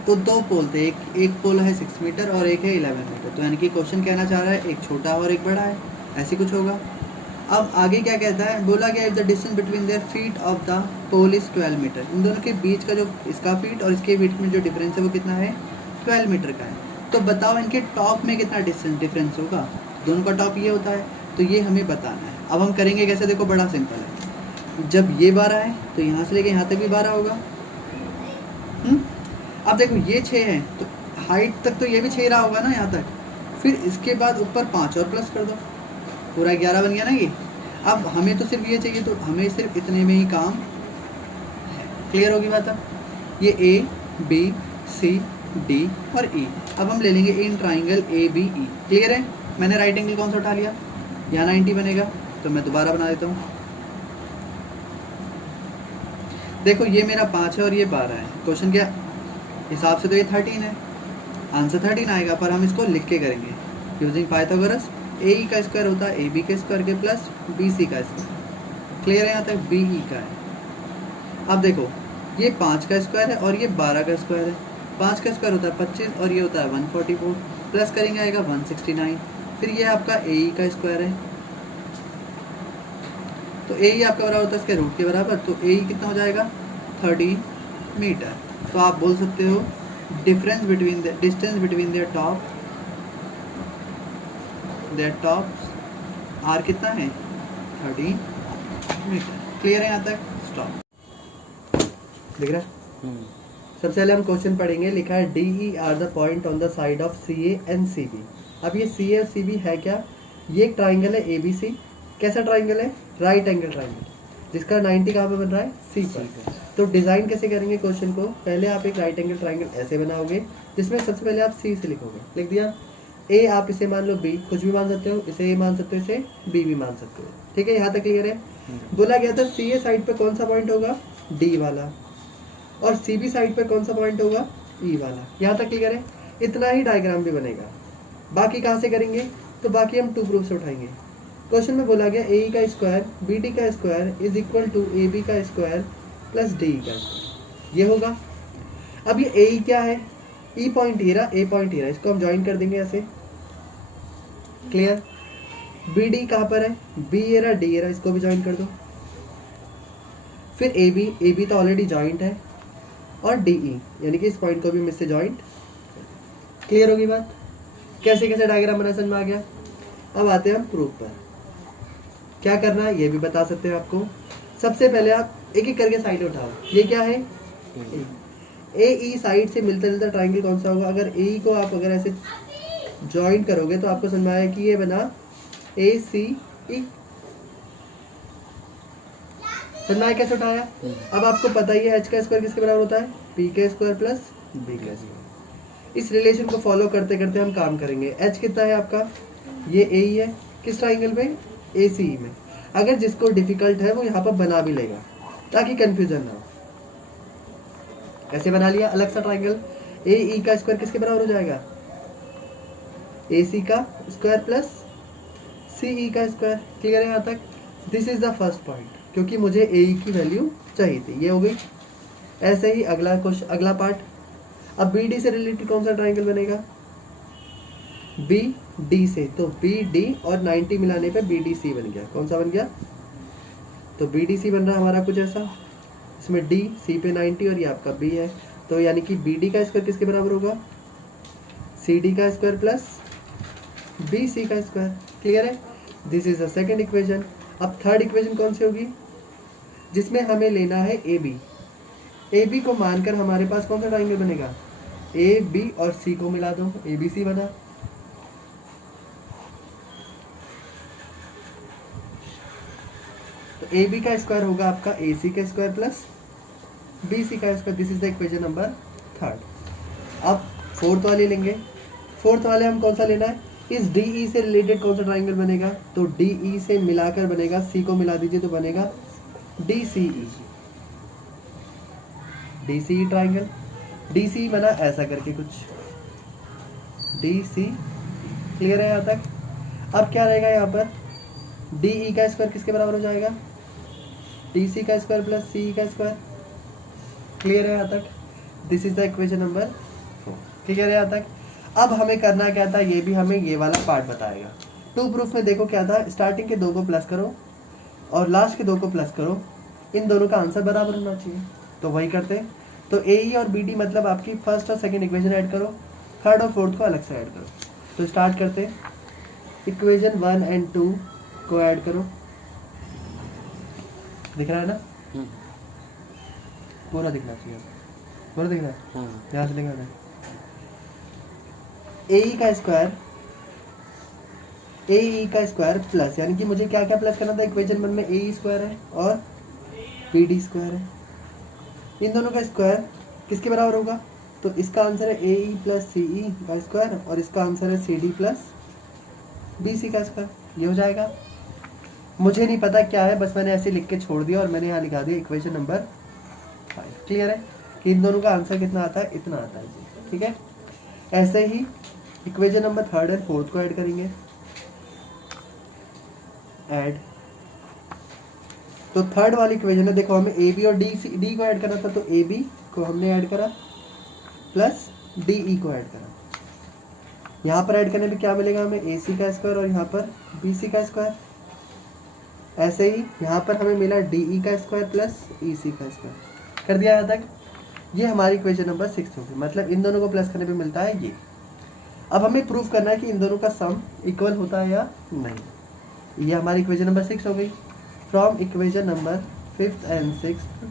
तो 2 पोल थे, एक पोल है 6 मीटर और एक है 11 मीटर। तो यानी कि क्वेश्चन कहना चाह रहा है एक छोटा और एक बड़ा है, ऐसे कुछ होगा। अब आगे क्या कहता है, बोला गया if the distance between their feet of the pole is 12 metre. इन दोनों के बीच का जो इसका फीट और इसके बीच में जो डिफरेंस है वो कितना है, 12 मीटर का है। तो बताओ इनके टॉप में कितना डिफरेंस होगा। दोनों का टॉप ये होता है, तो ये हमें बताना है। अब हम करेंगे कैसे, देखो बड़ा सिंपल है। जब ये 12 है तो यहाँ से लेके यहाँ तक भी 12 होगा। अब देखो ये 6 है तो हाइट तक तो ये भी 6 रहा होगा ना यहाँ तक, फिर इसके बाद ऊपर 5 और प्लस कर दो, पूरा 11 बन गया ना ये। अब हमें तो सिर्फ ये चाहिए, तो हमें सिर्फ इतने में ही काम है। क्लियर होगी बात। अब ये A B C D और E, अब हम ले लेंगे इन ट्राइंगल ABE। क्लियर है। मैंने राइट एंगल कौन सा उठा लिया, यहाँ 90 बनेगा, तो मैं दोबारा बना देता हूँ। देखो ये मेरा 5 है और ये 12 है। क्वेश्चन के हिसाब से तो ये 13 है, आंसर 13 आएगा, पर हम इसको लिख के करेंगे यूजिंग पाइथागोरस। AE का स्क्वायर होता है AB के स्क्वायर के प्लस BC का स्क्वायर। क्लियर है यहाँ तक। BE का है। अब देखो ये 5 का स्क्वायर है और ये 12 का स्क्वायर है। 5 का स्क्वायर होता है 25 और ये होता है 144, प्लस करेंगे आएगा 169। फिर ये आपका AE का स्क्वायर है, तो AE आपका बराबर होता है इसके रूट के बराबर। तो AE कितना हो जाएगा, 13 मीटर। तो आप बोल सकते हो distance between their tops are कितना है, 13 मीटर। क्लियर है यहाँ तक। स्टॉप। दिख रहा है। सबसे पहले हम क्वेश्चन पढ़ेंगे। लिखा है DE are the point on the side of CA and CB। अब ये CA और CB है क्या, ये एक ट्राइंगल है ABC। कैसा ट्राइंगल है, राइट एंगल ट्राइंगल, जिसका 90 कहाँ पे बन रहा है, C पर। तो डिज़ाइन कैसे करेंगे क्वेश्चन को, पहले आप एक राइट एंगल ट्राइंगल ऐसे बनाओगे, जिसमें सबसे पहले आप C से लिखोगे। लिख दिया। A आप इसे मान लो B, कुछ भी मान सकते हो, इसे A मान सकते हो, इसे B भी मान सकते हो। ठीक है, यहाँ तक क्लियर है। बोला गया था CA साइड पे कौन सा पॉइंट होगा, D वाला, और CB साइड पे कौन सा पॉइंट होगा, E वाला। यहाँ तक क्लियर है। इतना ही डायग्राम भी बनेगा। बाकी कहाँ से करेंगे, तो बाकी हम 2 प्रूफ से उठाएंगे। क्वेश्चन में बोला गया AE का स्क्वायर BD का square is equal to AB का स्क्वायर प्लस DE का स्क्वायर, ये होगा। अब ये AE क्या है, E पॉइंट ही रहा, A पॉइंट ही रहा, इसको हम ज्वाइन कर देंगे ऐसे। क्लियर। BD कहाँ पर है, B ये रहा, D ये रहा, इसको भी ज्वाइन कर दो। फिर AB तो ऑलरेडी ज्वाइंट है, और DE यानी कि इस पॉइंट को भी हम इससे ज्वाइंट। क्लियर होगी बात। कैसे कैसे डायग्राम बना, समझ में आ गया। अब आते हैं हम प्रूफ पर। क्या करना है ये भी बता सकते हैं आपको। सबसे पहले आप एक एक करके साइड उठाओ। ये क्या है, AE साइड से मिलता जुलता ट्राइंगल कौन सा होगा। अगर AE को आप अगर ऐसे ज्वाइंट करोगे तो आपको समझ में आएगा कि ये बना ACE। समझ में आया कैसे उठाया। अब आपको पता ही है H का स्क्वायर किसके बराबर होता है, P का स्क्वायर प्लस B का स्क्वायर। इस रिलेशन को फॉलो करते करते हम काम करेंगे। H कितना है आपका, ये AE है, किस ट्राइंगल पे, ACE में। अगर जिसको डिफिकल्ट है वो यहाँ पर बना भी लेगा ताकि कंफ्यूजन ना हो। ऐसे बना लिया अलग सा ट्राइंगल। AE का स्क्वायर किसके बराबर हो जाएगा, AC का स्क्वायर प्लस CE का स्क्वायर। क्लियर है यहाँ तक। This is the first point, क्योंकि मुझे AE की वैल्यू चाहिए थी, ये हो गई। ऐसे ही अगला क्वेश्चन, अगला पार्ट। अब BD से रिलेटेड कौन सा ट्राइंगल बनेगा, डी से, तो बी डी और 90 मिलाने पे बी डी सी बन गया। कौन सा बन गया? तो बी डी सी बन रहा है हमारा कुछ ऐसा, इसमें डी, सी पे 90 और ये आपका बी है। तो यानी कि बी डी का स्क्वायर किसके बराबर होगा? सी डी का स्क्वायर प्लस बी सी का स्क्वायर। क्लियर है? This is the second equation. अब थर्ड इक्वेशन कौन सी होगी? जिसमें हमें लेना है ए बी। ए बी को मानकर हमारे पास कौन सा ट्राइंगल बनेगा? ए बी और सी को मिला दो, ए बी सी बना। तो ए बी का स्क्वायर होगा आपका ए सी का स्क्वायर प्लस बी सी का square. This is the equation number third. अब फोर्थ वाली लेंगे। फोर्थ वाले हम कौन सा लेना है? इस डी ई से रिलेटेड कौन सा ट्राइंगल बनेगा? तो डी ई से मिलाकर बनेगा, सी को मिला दीजिए तो बनेगा D C E. D C E triangle, D C बना ऐसा करके कुछ, डी सी। क्लियर है यहाँ तक? अब क्या रहेगा यहाँ पर? डी ई का स्क्वायर किसके बराबर हो जाएगा? डी सी का स्क्वायर प्लस सी का स्क्वायर। क्लियर है यहाँ तक? This is the equation number 4। Clear है यहाँ तक? अब हमें करना क्या था, ये भी हमें ये वाला पार्ट बताएगा। टू प्रूफ में देखो क्या था, स्टार्टिंग के दो को प्लस करो और लास्ट के दो को प्लस करो, इन दोनों का आंसर बराबर होना चाहिए। तो वही करते हैं। तो ए ई और बी डी मतलब आपकी फर्स्ट और सेकंड इक्वेशन ऐड करो, थर्ड और फोर्थ को अलग से ऐड करो। तो स्टार्ट करते हैं। इक्वेशन 1 एंड 2 को ऐड करो। दिख रहा है ना? पूरा दिखना चाहिए, पूरा दिख रहा है? यहाँ से लिखा है ए ई का स्क्वायर, ए ई का स्क्वायर प्लस, यानी कि मुझे क्या क्या प्लस करना था? इक्वेशन 1 में ए ई स्क्वायर है और बी डी स्क्वायर है। इन दोनों का स्क्वायर किसके बराबर होगा? तो इसका आंसर है ए ई प्लस सी ई का स्क्वायर और इसका आंसर है C D plus B C का स्क्वायर। ये हो जाएगा। मुझे नहीं पता क्या है, बस मैंने ऐसे लिख के छोड़ दिया और मैंने यहाँ लिखा दिया इक्वेशन नंबर 5। क्लियर है कि इन दोनों का आंसर कितना आता है? इतना आता है। ठीक है? ऐसे ही इक्वेशन नंबर 3 एंड 4 को ऐड करेंगे। ऐड, तो थर्ड वाली इक्वेशन है, देखो हमें ए बी और डी को ऐड करना था, तो ए बी को हमने ऐड करा प्लस डी ई को ऐड करा। यहाँ पर ऐड करने पे क्या मिलेगा हमें? ए सी का स्क्वायर और यहाँ पर बी सी का स्क्वायर। ऐसे ही यहाँ पर हमें मिला डी ई का स्क्वायर प्लस ई सी का स्क्वायर। कर दिया यहाँ तक? ये हमारी इक्वेशन नंबर 6 होगी, मतलब इन दोनों को प्लस करने पे मिलता है ये। अब हमें प्रूफ करना है कि इन दोनों का सम इक्वल होता है या नहीं। ये हमारी इक्वेशन नंबर 6 हो गई। From equation number 5th and 6th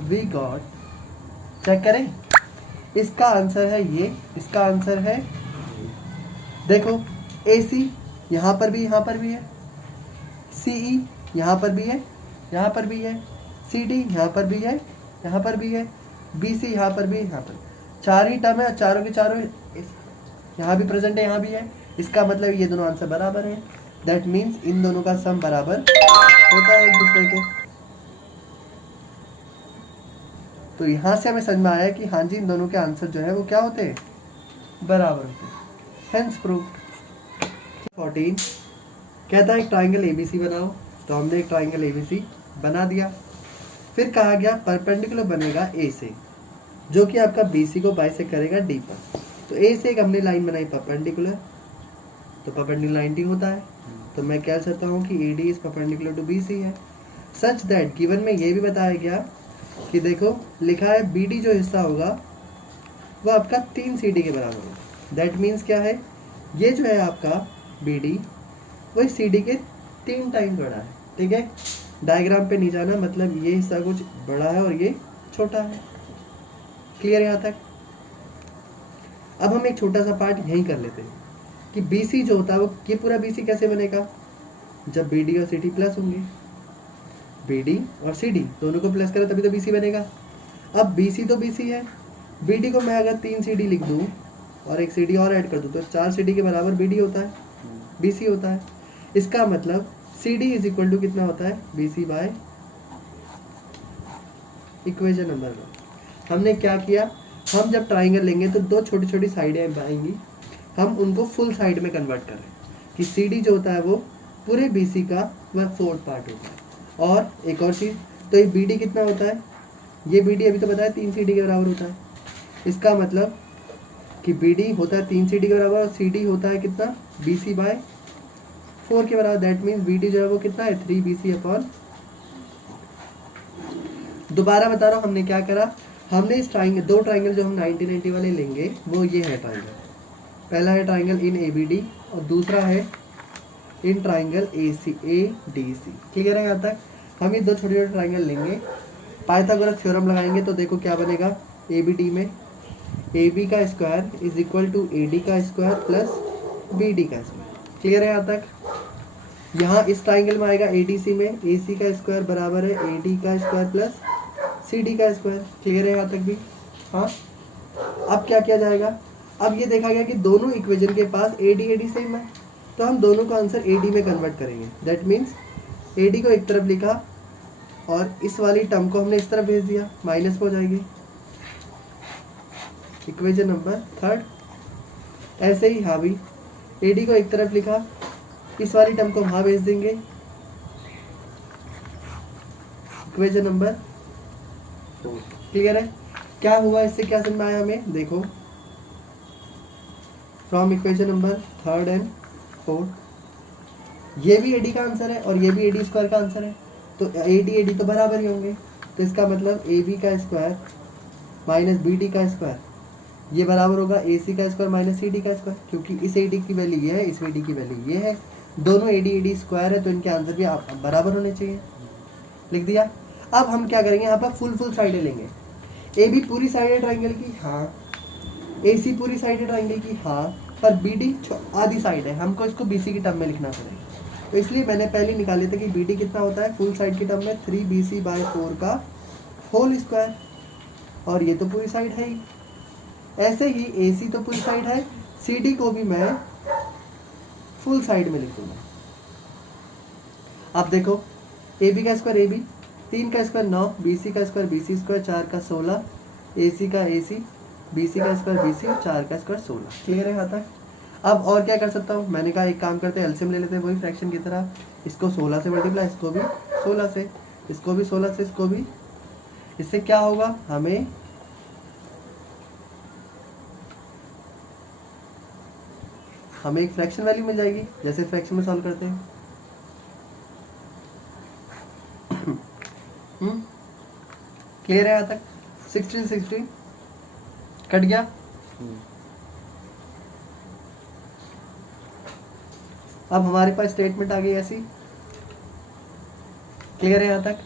we got, check करें, इसका आंसर है ये, इसका आंसर है, देखो ए सी यहाँ पर भी है, सी ई यहाँ पर भी है, यहाँ पर भी है, सी डी यहाँ पर भी है, यहाँ पर भी है, बी सी यहाँ पर भी है, यहाँ पर। चार ही टर्म है, चारों के चारों यहाँ भी प्रेजेंट है, यहाँ भी है। इसका मतलब ये दोनों आंसर बराबर है। दैट मीन्स इन दोनों का सम बराबर होता है एक दूसरे के। तो यहाँ से हमें समझ में आया कि हाँ जी, इन दोनों के आंसर जो है वो क्या होते हैं? बराबर होते हैं। Hence proved. 14 कहता है एक ट्राइंगल एबीसी बनाओ। तो हमने एक ट्राइंगल एबीसी बना दिया। फिर कहा गया परपेंडिकुलर बनेगा ए से, जो कि आपका बीसी को बाइसेक्ट करेगा डी पर। तो ए से एक हमने लाइन बनाई परपेंडिकुलर, तो परपेंडिकुलर 90 होता है। तो मैं कह सकता हूँ कि A D is perpendicular to B C है। सच दैट गिवन में ये भी बताया गया कि देखो लिखा है बी डी जो हिस्सा होगा वो आपका 3 सी डी के बराबर होगा। दैट मीन्स क्या है? ये जो है आपका बी डी वही सी डी के 3 टाइम बड़ा है। ठीक है? डायग्राम पे नहीं जाना, मतलब ये हिस्सा कुछ बड़ा है और ये छोटा है। क्लियर यहाँ तक? अब हम एक छोटा सा पार्ट यहीं कर लेते हैं कि BC जो होता है वो, ये पूरा BC कैसे बनेगा? जब BD और CD प्लस होंगे। BD और CD दोनों को प्लस करें तभी तो BC बनेगा। अब BC तो BC है, BD को मैं अगर 3 CD लिख दूँ और एक CD और ऐड कर दूँ तो 4 CD के बराबर BD होता है, BC होता है। इसका मतलब CD इज इक्वल टू कितना होता है? BC by equation number 1। हमने क्या किया? हम जब ट्राइंगल लेंगे तो दो छोटी छोटी साइडें आएंगी, हम उनको फुल साइड में कन्वर्ट कर रहे हैं कि CD जो होता है वो पूरे BC का 1/4 पार्ट होता है। और एक और चीज़, तो ये BD कितना होता है? ये BD अभी तो बताया 3 CD के बराबर होता है। इसका मतलब कि BD होता है 3 CD के बराबर और CD होता है कितना BC/4 के बराबर। दैट मीन्स BD जो है वो कितना है 3BC/। दोबारा बता रहा हूँ हमने क्या करा, हमने इस ट्राइंगल, दो ट्राइंगल जो हम 90-90 वाले लेंगे वो ये है ट्राइंगल। पहला है ट्राइंगल इन ABD और दूसरा है इन ट्राइंगल ADC। क्लियर है यहाँ तक? हम ये दो छोटे छोटे ट्राइंगल लेंगे, पाइथागोरस थ्योरम लगाएंगे तो देखो क्या बनेगा। ABD में AB का square is equal to AD का स्क्वायर प्लस BD का स्क्वायर। क्लियर है यहाँ तक? यहाँ इस ट्राइंगल में आएगा ADC में AC का स्क्वायर बराबर है AD का स्क्वायर प्लस CD का स्क्वायर। क्लियर है यहाँ तक भी? हाँ। अब क्या किया जाएगा, अब ये देखा गया कि दोनों इक्वेशन के पास AD सेम है, तो हम दोनों का आंसर AD में कन्वर्ट करेंगे। दैट मीन्स AD को एक तरफ लिखा और इस वाली टर्म को हमने इस तरफ भेज दिया, माइनस हो जाएगी। Equation number 3। ऐसे ही हाँ भी AD को एक तरफ लिखा, इस वाली टर्म को वहाँ भेज देंगे। Equation number 4। क्लियर है? क्या हुआ, इससे क्या समझ में आया हमें? देखो, फ्रॉम इक्वेशन नंबर 3 एंड 4 ये भी AD का आंसर है और ये भी AD स्क्वायर का आंसर है, तो AD तो बराबर ही होंगे। तो इसका मतलब AB का स्क्वायर माइनस BD का स्क्वायर ये बराबर होगा AC का स्क्वायर माइनस CD का स्क्वायर, क्योंकि इस AD की वैल्यू ये है, इस AD की वैल्यू ये है, दोनों AD स्क्वायर है, तो इनके आंसर भी बराबर होने चाहिए। लिख दिया। अब हम क्या करेंगे, यहाँ पर फुल साइडें लेंगे। AB पूरी साइड है ट्राइंगल की, हाँ। AC पूरी साइड है ट्राइंगल की, हाँ। पर BD आधी साइड है, हमको इसको BC की टर्म में लिखना पड़ेगा। तो इसलिए मैंने पहले निकाले थे कि BD कितना होता है फुल साइड की टर्म में 3BC/4 का होल स्क्वायर, और ये तो पूरी साइड है ही। ऐसे ही AC तो पूरी साइड है, CD को भी मैं फुल साइड में लिखूंगा। अब देखो, AB का स्क्वायर AB, 3 का स्क्वायर 9, BC का स्क्वायर BC स्क्वायर 4 का 16, AC का AC, BC का स्क्वायर BC और 4 का स्क्वायर 16। क्लियर है यहाँ तक? अब और क्या कर सकता हूँ, मैंने कहा एक काम करते हैं, एलसीएम ले लेते हैं वही फ्रैक्शन की तरह। इसको 16 से मल्टीप्लाई, इसको भी 16 से, इसको भी 16 से, इसको भी। इससे क्या होगा, हमें एक फ्रैक्शन वैल्यू मिल जाएगी, जैसे फ्रैक्शन में सॉल्व करते हैं। क्लियर है यहाँ तक? 16 कट गया। अब हमारे पास स्टेटमेंट आ गई ऐसी। क्लियर है यहाँ तक?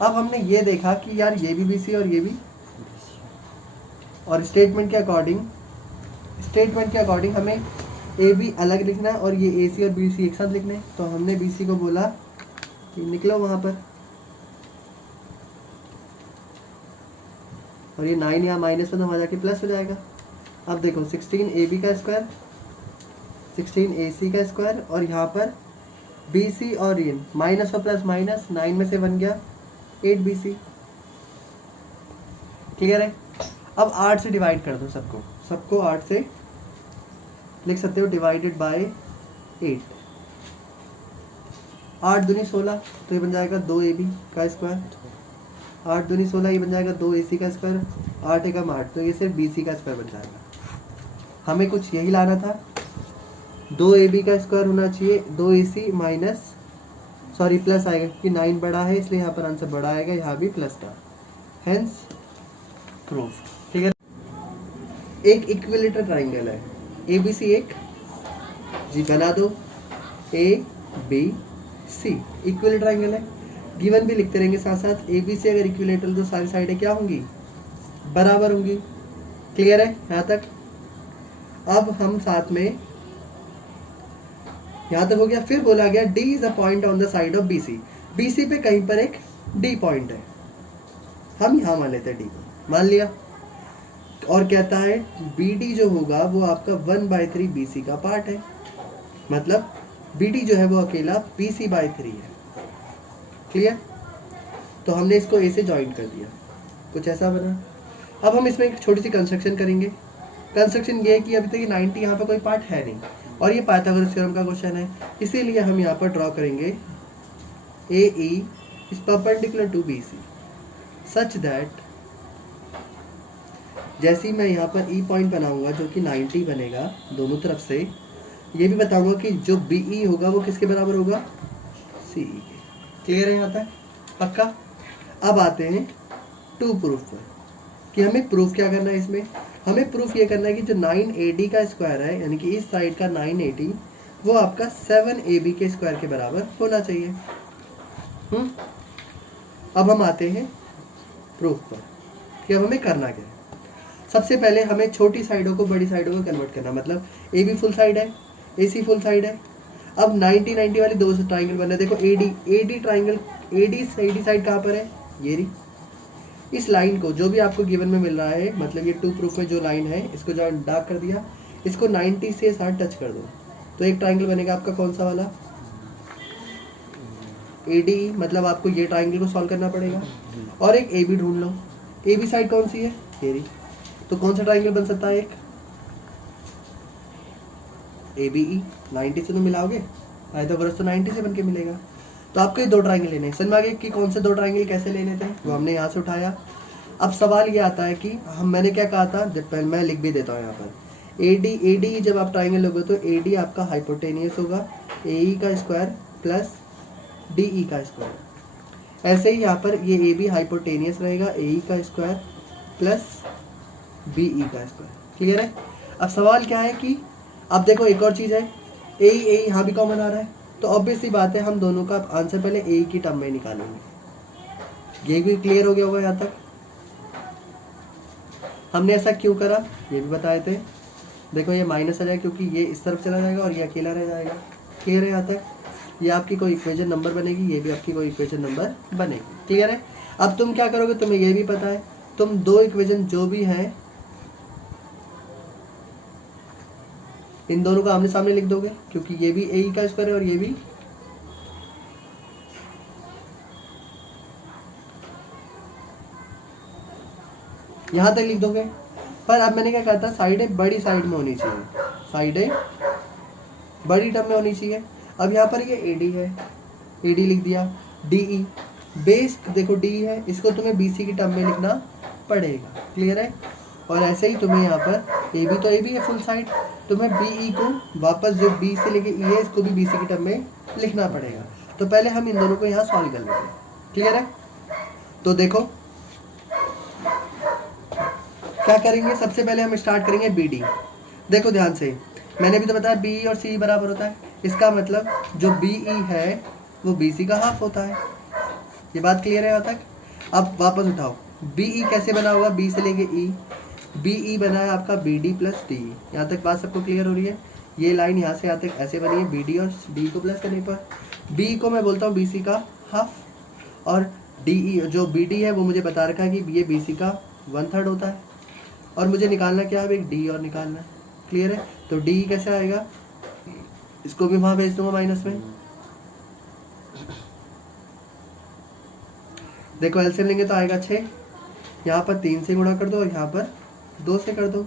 अब हमने ये देखा कि यार ये भी BC और ये भी, और स्टेटमेंट के अकॉर्डिंग हमें AB अलग लिखना है और ये AC और BC एक साथ लिखना है। तो हमने BC को बोला कि निकलो वहां पर, और ये 9 यहाँ माइनस में तो वहाँ जाके प्लस हो जाएगा। अब देखो 16 AB का स्क्वायर, 16 AC का स्क्वायर, और यहाँ पर BC और ये माइनस और प्लस माइनस, 9 में से बन गया 8 BC। क्लियर है? अब 8 से डिवाइड कर दो सबको 8 से लिख सकते हो, डिवाइडेड बाय 8। 8 दूनी 16, तो ये बन जाएगा 2 AB का स्क्वायर। 8 दूनी 16, ये बन जाएगा 2 AC का स्क्वायर। 8 एकम 8, तो ये सिर्फ BC का स्क्वायर बन जाएगा। हमें कुछ यही लाना था, 2 AB का स्क्वायर होना चाहिए, 2 AC माइनस सॉरी प्लस आएगा क्योंकि 9 बड़ा है, इसलिए यहाँ पर आंसर बड़ा आएगा, यहाँ भी प्लस का, हेंस प्रूफ। ठीक है? एक इक्विलेटरल ट्राइंगल है ABC, एक जी बना दो ABC इक्विलेटरल ट्राइंगल है। गिवन भी लिखते रहेंगे साथ साथ। ABC अगर इक्विलेटरल तो सारी साइडें क्या होंगी, बराबर होंगी। क्लियर है यहाँ तक? अब हम साथ में यहाँ तक हो गया। फिर बोला गया D is a point on the side of BC। BC पे कहीं पर एक D पॉइंट है, हम यहाँ मान लेते हैं D को, मान लिया। और कहता है BD जो होगा वो आपका 1/3 BC का पार्ट है, मतलब BD जो है वो अकेला BC/3 है। क्लियर? तो हमने इसको A से ज्वाइन कर दिया, कुछ ऐसा बना। अब हम इसमें एक छोटी सी कंस्ट्रक्शन करेंगे। कंस्ट्रक्शन ये है कि अभी तक ये 90 यहाँ पर कोई पार्ट है नहीं, और ये पाइथागोरस थ्योरम का क्वेश्चन है, इसीलिए हम यहाँ पर ड्रॉ करेंगे AE is perpendicular to BC such that जैसे ही मैं यहाँ पर ई पॉइंट बनाऊंगा जो कि 90 बनेगा दोनों तरफ से, ये भी बताऊंगा कि जो बी ई होगा वो किसके बराबर होगा, सी ई के। क्लियर है यहाँ तक, पक्का। अब आते हैं टू प्रूफ पर कि हमें प्रूफ क्या करना है। इसमें हमें प्रूफ ये करना है कि जो 9AD का स्क्वायर है, यानी कि इस साइड का 9AD, वो आपका 7AB के स्क्वायर के बराबर होना चाहिए। अब हम आते हैं प्रूफ पर कि अब हमें करना क्या है। सबसे पहले हमें छोटी साइडों को बड़ी साइडों में कन्वर्ट करना, मतलब ए बी फुल साइड है, ए सी फुल साइड है। अब 90-90 वाली दो ट्राइंगल बनना है। देखो AD ट्राइंगल, AD साइड कहाँ पर है, ये रही। इस लाइन को जो भी आपको गिवन में मिल रहा है, मतलब ये टू प्रूफ में जो लाइन है, इसको जो डार्क कर दिया, इसको 90 से साथ टच कर दो तो एक ट्राइंगल बनेगा आपका कौन सा वाला, AD। मतलब आपको ये ट्राइंगल को सॉल्व करना पड़ेगा। और एक AB ढूंढ लो, AB साइड कौन सी है, ये रही। तो कौन सा ट्राइंगल बन सकता है, एक ABE। 90 से तो मिलाओगे, पाइथागोरस तो 90 से बन के मिलेगा। तो आपको ये दो ट्राइंगल लेने हैं। समझ में आ गया कि कौन से दो ट्राइंगल कैसे लेने थे, वो हमने यहाँ से उठाया। अब सवाल ये आता है कि मैंने क्या कहा था, जब पहले मैं लिख भी देता हूँ यहाँ पर, AD जब आप ट्राइंगल लोगे तो AD आपका हाइपोटेनियस होगा, AE का स्क्वायर प्लस DE का स्क्वायर। ऐसे ही यहाँ पर ये AB हाइपोटेनियस रहेगा, AE का स्क्वायर प्लस BE का स्क्वायर। क्लियर है। अब सवाल क्या है कि अब देखो एक और चीज़ है, AE यहाँ भी कॉमन आ रहा है, तो ऑब्वियस सी बात है हम दोनों का आंसर पहले AE की टर्म में निकालेंगे। ये भी क्लियर हो गया होगा यहाँ तक। हमने ऐसा क्यों करा ये भी बताए थे। देखो ये माइनस आ जाएगा क्योंकि ये इस तरफ चला जाएगा और ये अकेला रह जाएगा। क्लियर है यहाँ तक। ये आपकी कोई इक्वेशन नंबर बनेगी, ये भी आपकी कोई इक्वेशन नंबर बनेगी। क्लियर है। अब तुम क्या करोगे, तुम्हें ये भी पता है, तुम दो इक्वेशन जो भी हैं इन दोनों को आमने सामने लिख दोगे, क्योंकि ये भी AE का स्क्वायर है और ये भी यहां तक लिख दोगे। पर अब मैंने क्या कहा था, साइडें बड़ी साइड में होनी चाहिए, साइडें बड़ी टर्म में होनी चाहिए। अब यहाँ पर ये AD है, AD लिख दिया। DE बेस देखो DE है, इसको तुम्हें BC की टर्म में लिखना पड़ेगा। क्लियर है। और ऐसे ही तुम्हें यहाँ पर AB तो AB है फुल साइड, तुम्हें BE को वापस जो B से लेके E है इसको भी BC की टर्म में लिखना पड़ेगा। तो पहले हम इन दोनों को यहाँ सॉल्व कर लेते हैं। क्लियर है। तो देखो क्या करेंगे, सबसे पहले हम स्टार्ट करेंगे BD। देखो ध्यान से, मैंने भी तो बताया BE और CE बराबर होता है। इसका मतलब जो BE है वो BC का हाफ होता है। ये बात क्लियर है यहाँ तक। अब वापस उठाओ, BE कैसे बना होगा, B से लेके E, BE बना है आपका BD प्लस DE। यहाँ तक बात सबको क्लियर हो रही है। ये लाइन यहाँ से यहाँ तक ऐसे बनी है, BD और D को प्लस करने पर BE को मैं बोलता हूँ BC का हाफ, और DE जो BD है वो मुझे बता रखा है कि ये BC का 1/3 होता है। और मुझे निकालना क्या है, एक D और निकालना है। क्लियर है। तो DE कैसे आएगा, इसको भी वहाँ भेज दूंगा माइनस में। देखो एलसीएम लेंगे तो आएगा 6, यहाँ पर 3 से गुणा कर दो और यहाँ पर 2 से कर दो,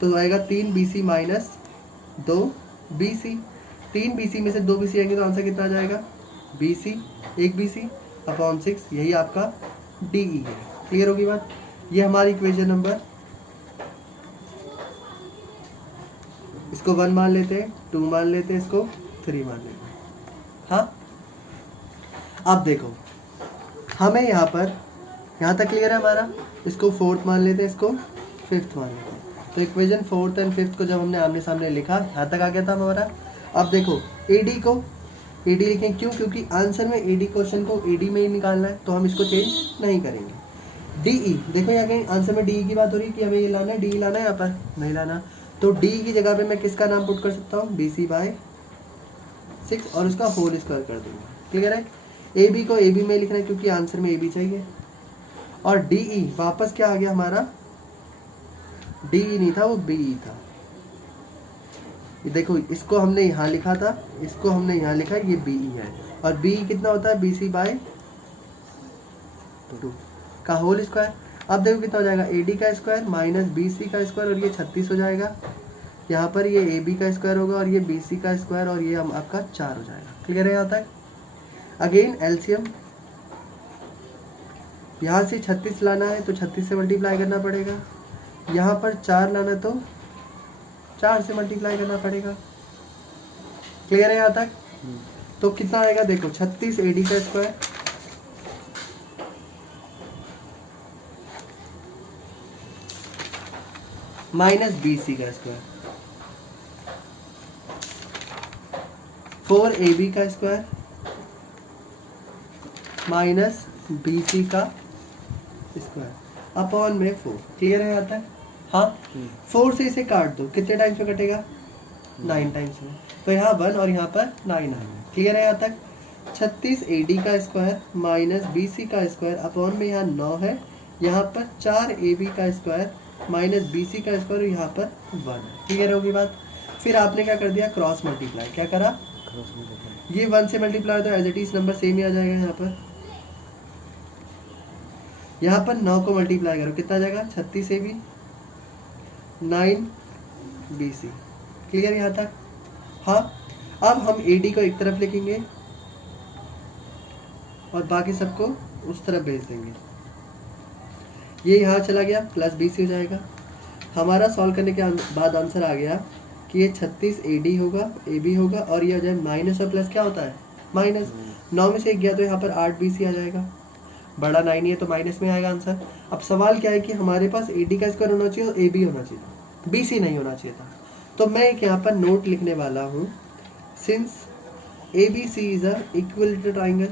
तो आएगा 3BC माइनस 2BC। 3BC में से 2BC आएंगे तो आंसर कितना आ जाएगा, BC 1BC अपॉन 6। यही आपका DE है। क्लियर होगी बात। ये हमारी इक्वेशन नंबर, इसको 1 मान लेते हैं, 2 मान लेते हैं, इसको 3 मान लेते हैं। हाँ अब देखो हमें यहाँ पर, यहाँ तक क्लियर है हमारा। इसको 4th मान लेते हैं, इसको 5th मान लेते हैं। तो इक्वेशन 4th और 5th को जब हमने आमने सामने लिखा, यहाँ तक आ गया था हमारा। अब देखो AD को AD लिखें, क्यों, क्योंकि आंसर में AD क्वेश्चन को AD में ही निकालना है, तो हम इसको चेंज नहीं करेंगे। DE देखो यहाँ कहीं आंसर में DE की बात हो रही है कि हमें ये लाना है, DE लाना है, यहाँ पर नहीं लाना। तो DE की जगह पे मैं किसका नाम पुट कर सकता हूँ, BC/6 और उसका होल स्क्वायर कर दूंगा। क्लियर है। AB को AB में लिखना है क्योंकि आंसर में AB चाहिए। और DE वापस क्या आ गया हमारा, DE नहीं था वो BE था। ये देखो इसको हमने यहाँ लिखा था, इसको हमने यहाँ लिखा है, ये BE है। और BE कितना होता है, BC/2 का होल स्क्वायर। अब देखो कितना हो जाएगा, AD का स्क्वायर माइनस BC का स्क्वायर और ये 36 हो जाएगा। यहाँ पर ये AB का स्क्वायर होगा और ये BC का स्क्वायर और ये हम आपका 4 हो जाएगा। क्लियर है यहाँ तक। अगेन एलसीएम, यहाँ से 36 लाना है तो 36 से मल्टीप्लाई करना पड़ेगा। यहाँ पर 4 लाना तो 4 से मल्टीप्लाई करना पड़ेगा। क्लियर है यहाँ तक? तो कितना आएगा देखो, 36 AD का स्क्वायर माइनस BC का स्क्वायर, 4 AB का स्क्वायर माइनस BC का स्क्वायर अपॉन में 4। क्लियर है यहाँ तक? हाँ, 4 से इसे काट दो, कितने टाइम्स में कटेगा? 9 टाइम्स में। तो यहाँ 1 और यहाँ पर 9 आएगा। क्लियर है यहाँ तक? 36 AD का स्क्वायर माइनस BC का स्क्वायर अपॉन में यहाँ 9 है, यहाँ पर 4 AB का स्क्वायर माइनस BC का स्क्वायर, यहाँ पर 1 है। क्लियर होगी बात? फिर आपने क्या कर दिया? Cross multiply. क्या करा? ये 1 से मल्टीप्लाई, तो as it is number same ही आ जाएगा। यहाँ पर 9 को मल्टीप्लाई करो, कितना आ जाएगा? 36 AB 9 BC। क्लियर यहाँ तक? हाँ, अब हम AD को एक तरफ लिखेंगे और बाकी सबको उस तरफ भेज देंगे। ये यहाँ चला गया, प्लस BC हो जाएगा। हमारा सॉल्व करने के बाद आंसर आ गया कि ये 36 AD होगा, AB होगा, और ये हो जाए माइनस और प्लस क्या होता है? माइनस। 9 में से 1 गया तो यहाँ पर 8 BC आ जाएगा। बड़ा 9 ही है तो माइनस में आएगा आंसर। अब सवाल क्या है कि हमारे पास AD का स्क्वायर होना चाहिए और AB होना चाहिए, BC नहीं होना चाहिए था। तो मैं एक यहाँ पर नोट लिखने वाला हूँ, since ABC is a equilateral triangle.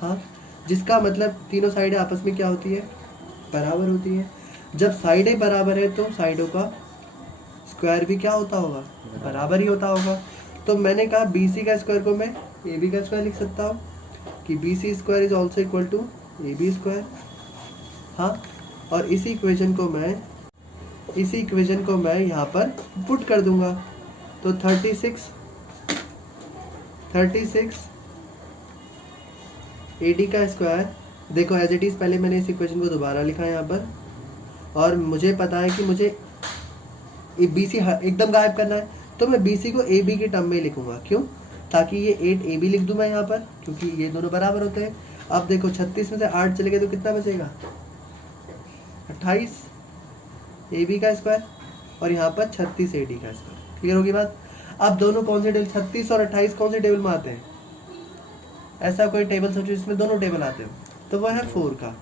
हाँ, जिसका मतलब तीनों साइडें आपस में क्या होती है? बराबर होती है। जब साइडें बराबर है तो साइडों का स्क्वायर भी क्या होता होगा? बराबर ही होता होगा। तो मैंने कहा BC का स्क्वायर को मैं AB का स्क्वायर लिख सकता हूँ कि BC square is also equal to AB square. हाँ, और इसी इक्वेशन को मैं यहाँ पर पुट कर दूंगा। तो 36 AD का स्क्वायर, देखो एज इट इज़, पहले मैंने इस इक्वेशन को दोबारा लिखा है यहाँ पर, और मुझे पता है कि मुझे BC एकदम गायब करना है, तो मैं BC को AB की टर्म में लिखूंगा। क्यों? ताकि ये 8 AB लिख दूं मैं यहाँ पर, क्योंकि ये दोनों बराबर होते हैं। अब देखो 36 में से 8 चले गए तो कितना बचेगा? 28 AB का स्क्वायर, और यहाँ पर 36 AD का स्क्वायर। क्लियर होगी बात? अब दोनों कौन से टेबल, 36 और 28 कौन से टेबल में आते हैं? ऐसा कोई टेबल सोचो जिसमें दोनों टेबल आते हो, तो वह है 4 का।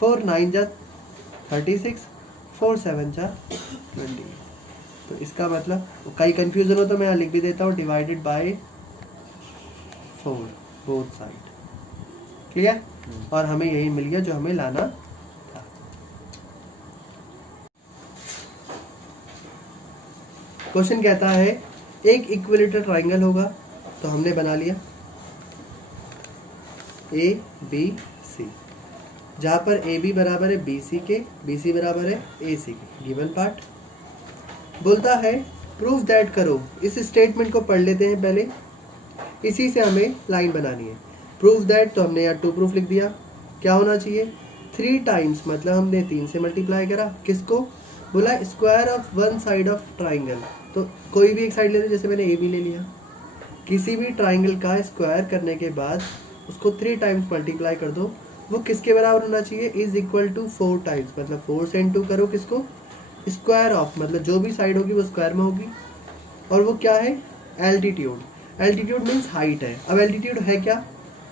4 9 जा 36, 4 7 जा 20। तो इसका मतलब कहीं कंफ्यूजन हो तो मैं यहाँ लिख भी देता हूँ, divided by 4 both side. Clear? और हमें यही मिल गया जो हमें लाना था। क्वेश्चन कहता है एक इक्विलेटरल ट्राइंगल होगा, तो हमने बना लिया ABC, जहाँ पर AB बराबर है BC के, BC बराबर है AC के। गिवन पार्ट बोलता है प्रूफ दैट करो। इस स्टेटमेंट को पढ़ लेते हैं पहले, इसी से हमें लाइन बनानी है। प्रूफ दैट, तो हमने यहाँ 2 प्रूफ लिख दिया। क्या होना चाहिए? 3 टाइम्स, मतलब हमने 3 से मल्टीप्लाई करा। किसको? बोला square of one side of triangle. तो कोई भी एक साइड ले लो, जैसे मैंने AB ले लिया। किसी भी ट्राइंगल का स्क्वायर करने के बाद उसको 3 टाइम्स मल्टीप्लाई कर दो। वो किसके बराबर होना चाहिए? इज इक्वल टू 4 टाइम्स, मतलब 4 से इंटू करो किसको? स्क्वायर ऑफ, मतलब जो भी साइड होगी वो स्क्वायर में होगी। और वो क्या है? एल्टीट्यूड। एल्टीट्यूड मीन्स हाइट है। अब एल्टीट्यूड है क्या?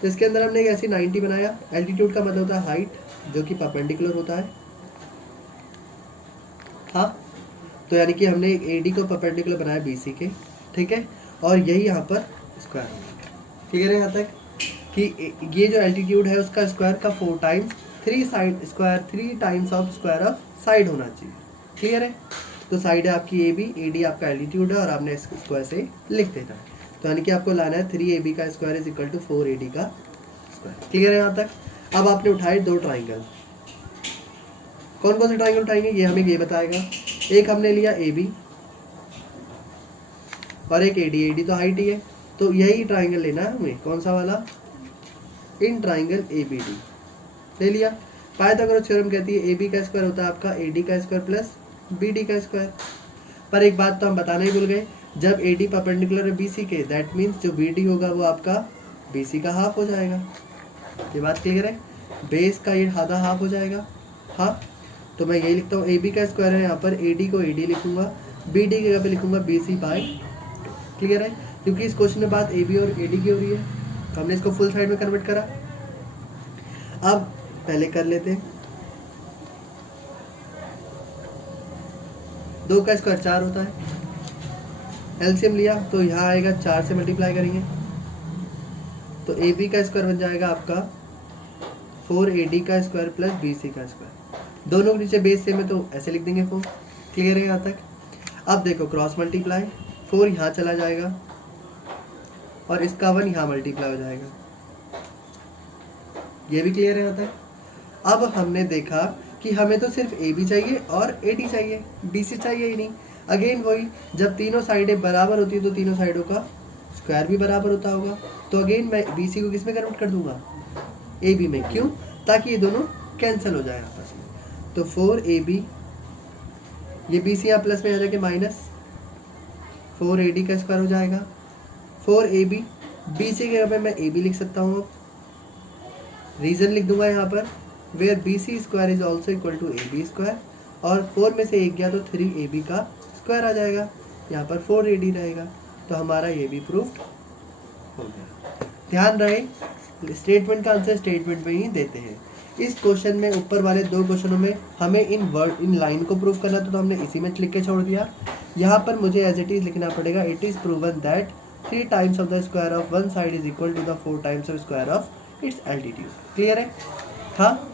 तो इसके अंदर हमने एक ऐसी 90 बनाया। एल्टीट्यूड का मतलब होता है हाइट, जो कि परपेंडिकुलर होता है। हाँ, तो यानी कि हमने एक AD को परपेंडिकुलर बनाया BC के, ठीक है, और यही यहाँ पर स्क्वायर होगा। क्लियर है यहाँ तक कि ये जो एल्टीट्यूड है उसका स्क्वायर का 4 times 3 side square 3 times of square of side होना चाहिए। क्लियर है? तो साइड है आपकी AB, AD आपका एल्टीट्यूड है, और आपने इसको स्क्वायर से लिख देना है। तो यानी कि आपको लाना है 3AB का square is equal to 4AD का स्क्वायर। क्लियर है यहाँ तक? अब आपने उठाए 2 ट्राइंगल। कौन कौन से ट्राइंगल उठाएंगे ये हमें ये बताएगा। एक हमने लिया AB और एक AD। AD तो हाइट ही है, तो यही ट्राइंगल लेना है हमें। कौन सा वाला? इन ट्राइंगल ABD ले लिया। पाइथागोरस थ्योरम कहती है AB का स्क्वायर होता है आपका AD का स्क्वायर प्लस BD का स्क्वायर। पर एक बात तो हम बताना ही भूल गए, जब AD परपेंडिकुलर है BC के, दैट मीन्स जो BD होगा वो आपका BC का हाफ हो जाएगा। ये बात क्लियर है? बेस का ये आधा हाफ हो जाएगा। हाँ, तो मैं यही लिखता हूँ ए बी का स्क्वायर है, यहाँ पर ए डी को ए डी लिखूंगा, बी डी की जगह पे लिखूंगा बी सी बाई। क्लियर है, क्योंकि इस क्वेश्चन में बात ए बी और ए डी की हो रही है, तो हमने इसको फुल साइड में कन्वर्ट करा। अब पहले कर लेते हैं, 2 का स्क्वायर 4 होता है, एलसीएम लिया तो यहाँ आएगा 4 से मल्टीप्लाई करेंगे तो ए बी का स्क्वायर बन जाएगा आपका 4AD का स्क्वायर प्लस BC का स्क्वायर। दोनों के नीचे बेस सेम है तो ऐसे लिख देंगे 4। क्लियर है यहाँ तक? अब देखो क्रॉस मल्टीप्लाई, 4 यहाँ चला जाएगा और इसका 1 यहाँ मल्टीप्लाई हो जाएगा। ये भी क्लियर है यहाँ तक? अब हमने देखा कि हमें तो सिर्फ AB चाहिए और AD चाहिए, BC चाहिए ही नहीं। अगेन वही, जब तीनों साइडें बराबर होती है तो तीनों साइडों का स्क्वायर भी बराबर होता होगा, तो अगेन मैं BC को किस में कन्वर्ट कर दूंगा? AB में। क्यों? ताकि ये दोनों कैंसिल हो जाए आपस में। तो 4AB, ये BC यहाँ प्लस में आ जाके माइनस 4AD का स्क्वायर हो जाएगा। 4AB, BC के जगह पे मैं AB लिख सकता हूँ। रीजन लिख दूंगा यहाँ पर, where BC square is also equal to AB square, और 4 में से 1 गया तो 3AB का स्क्वायर आ जाएगा, यहाँ पर 4AD रहेगा। तो हमारा ये भी प्रूफ हो गया। ध्यान रहे, स्टेटमेंट का आंसर स्टेटमेंट में ही देते हैं। इस क्वेश्चन में, ऊपर वाले 2 क्वेश्चनों में हमें इन लाइन को प्रूव करना था तो हमने इसी में लिख के छोड़ दिया। यहाँ पर मुझे एज इट इज लिखना पड़ेगा, it is proven that 3 times of the square of one side is equal to the 4 times of square of its altitude. Clear है? हाँ,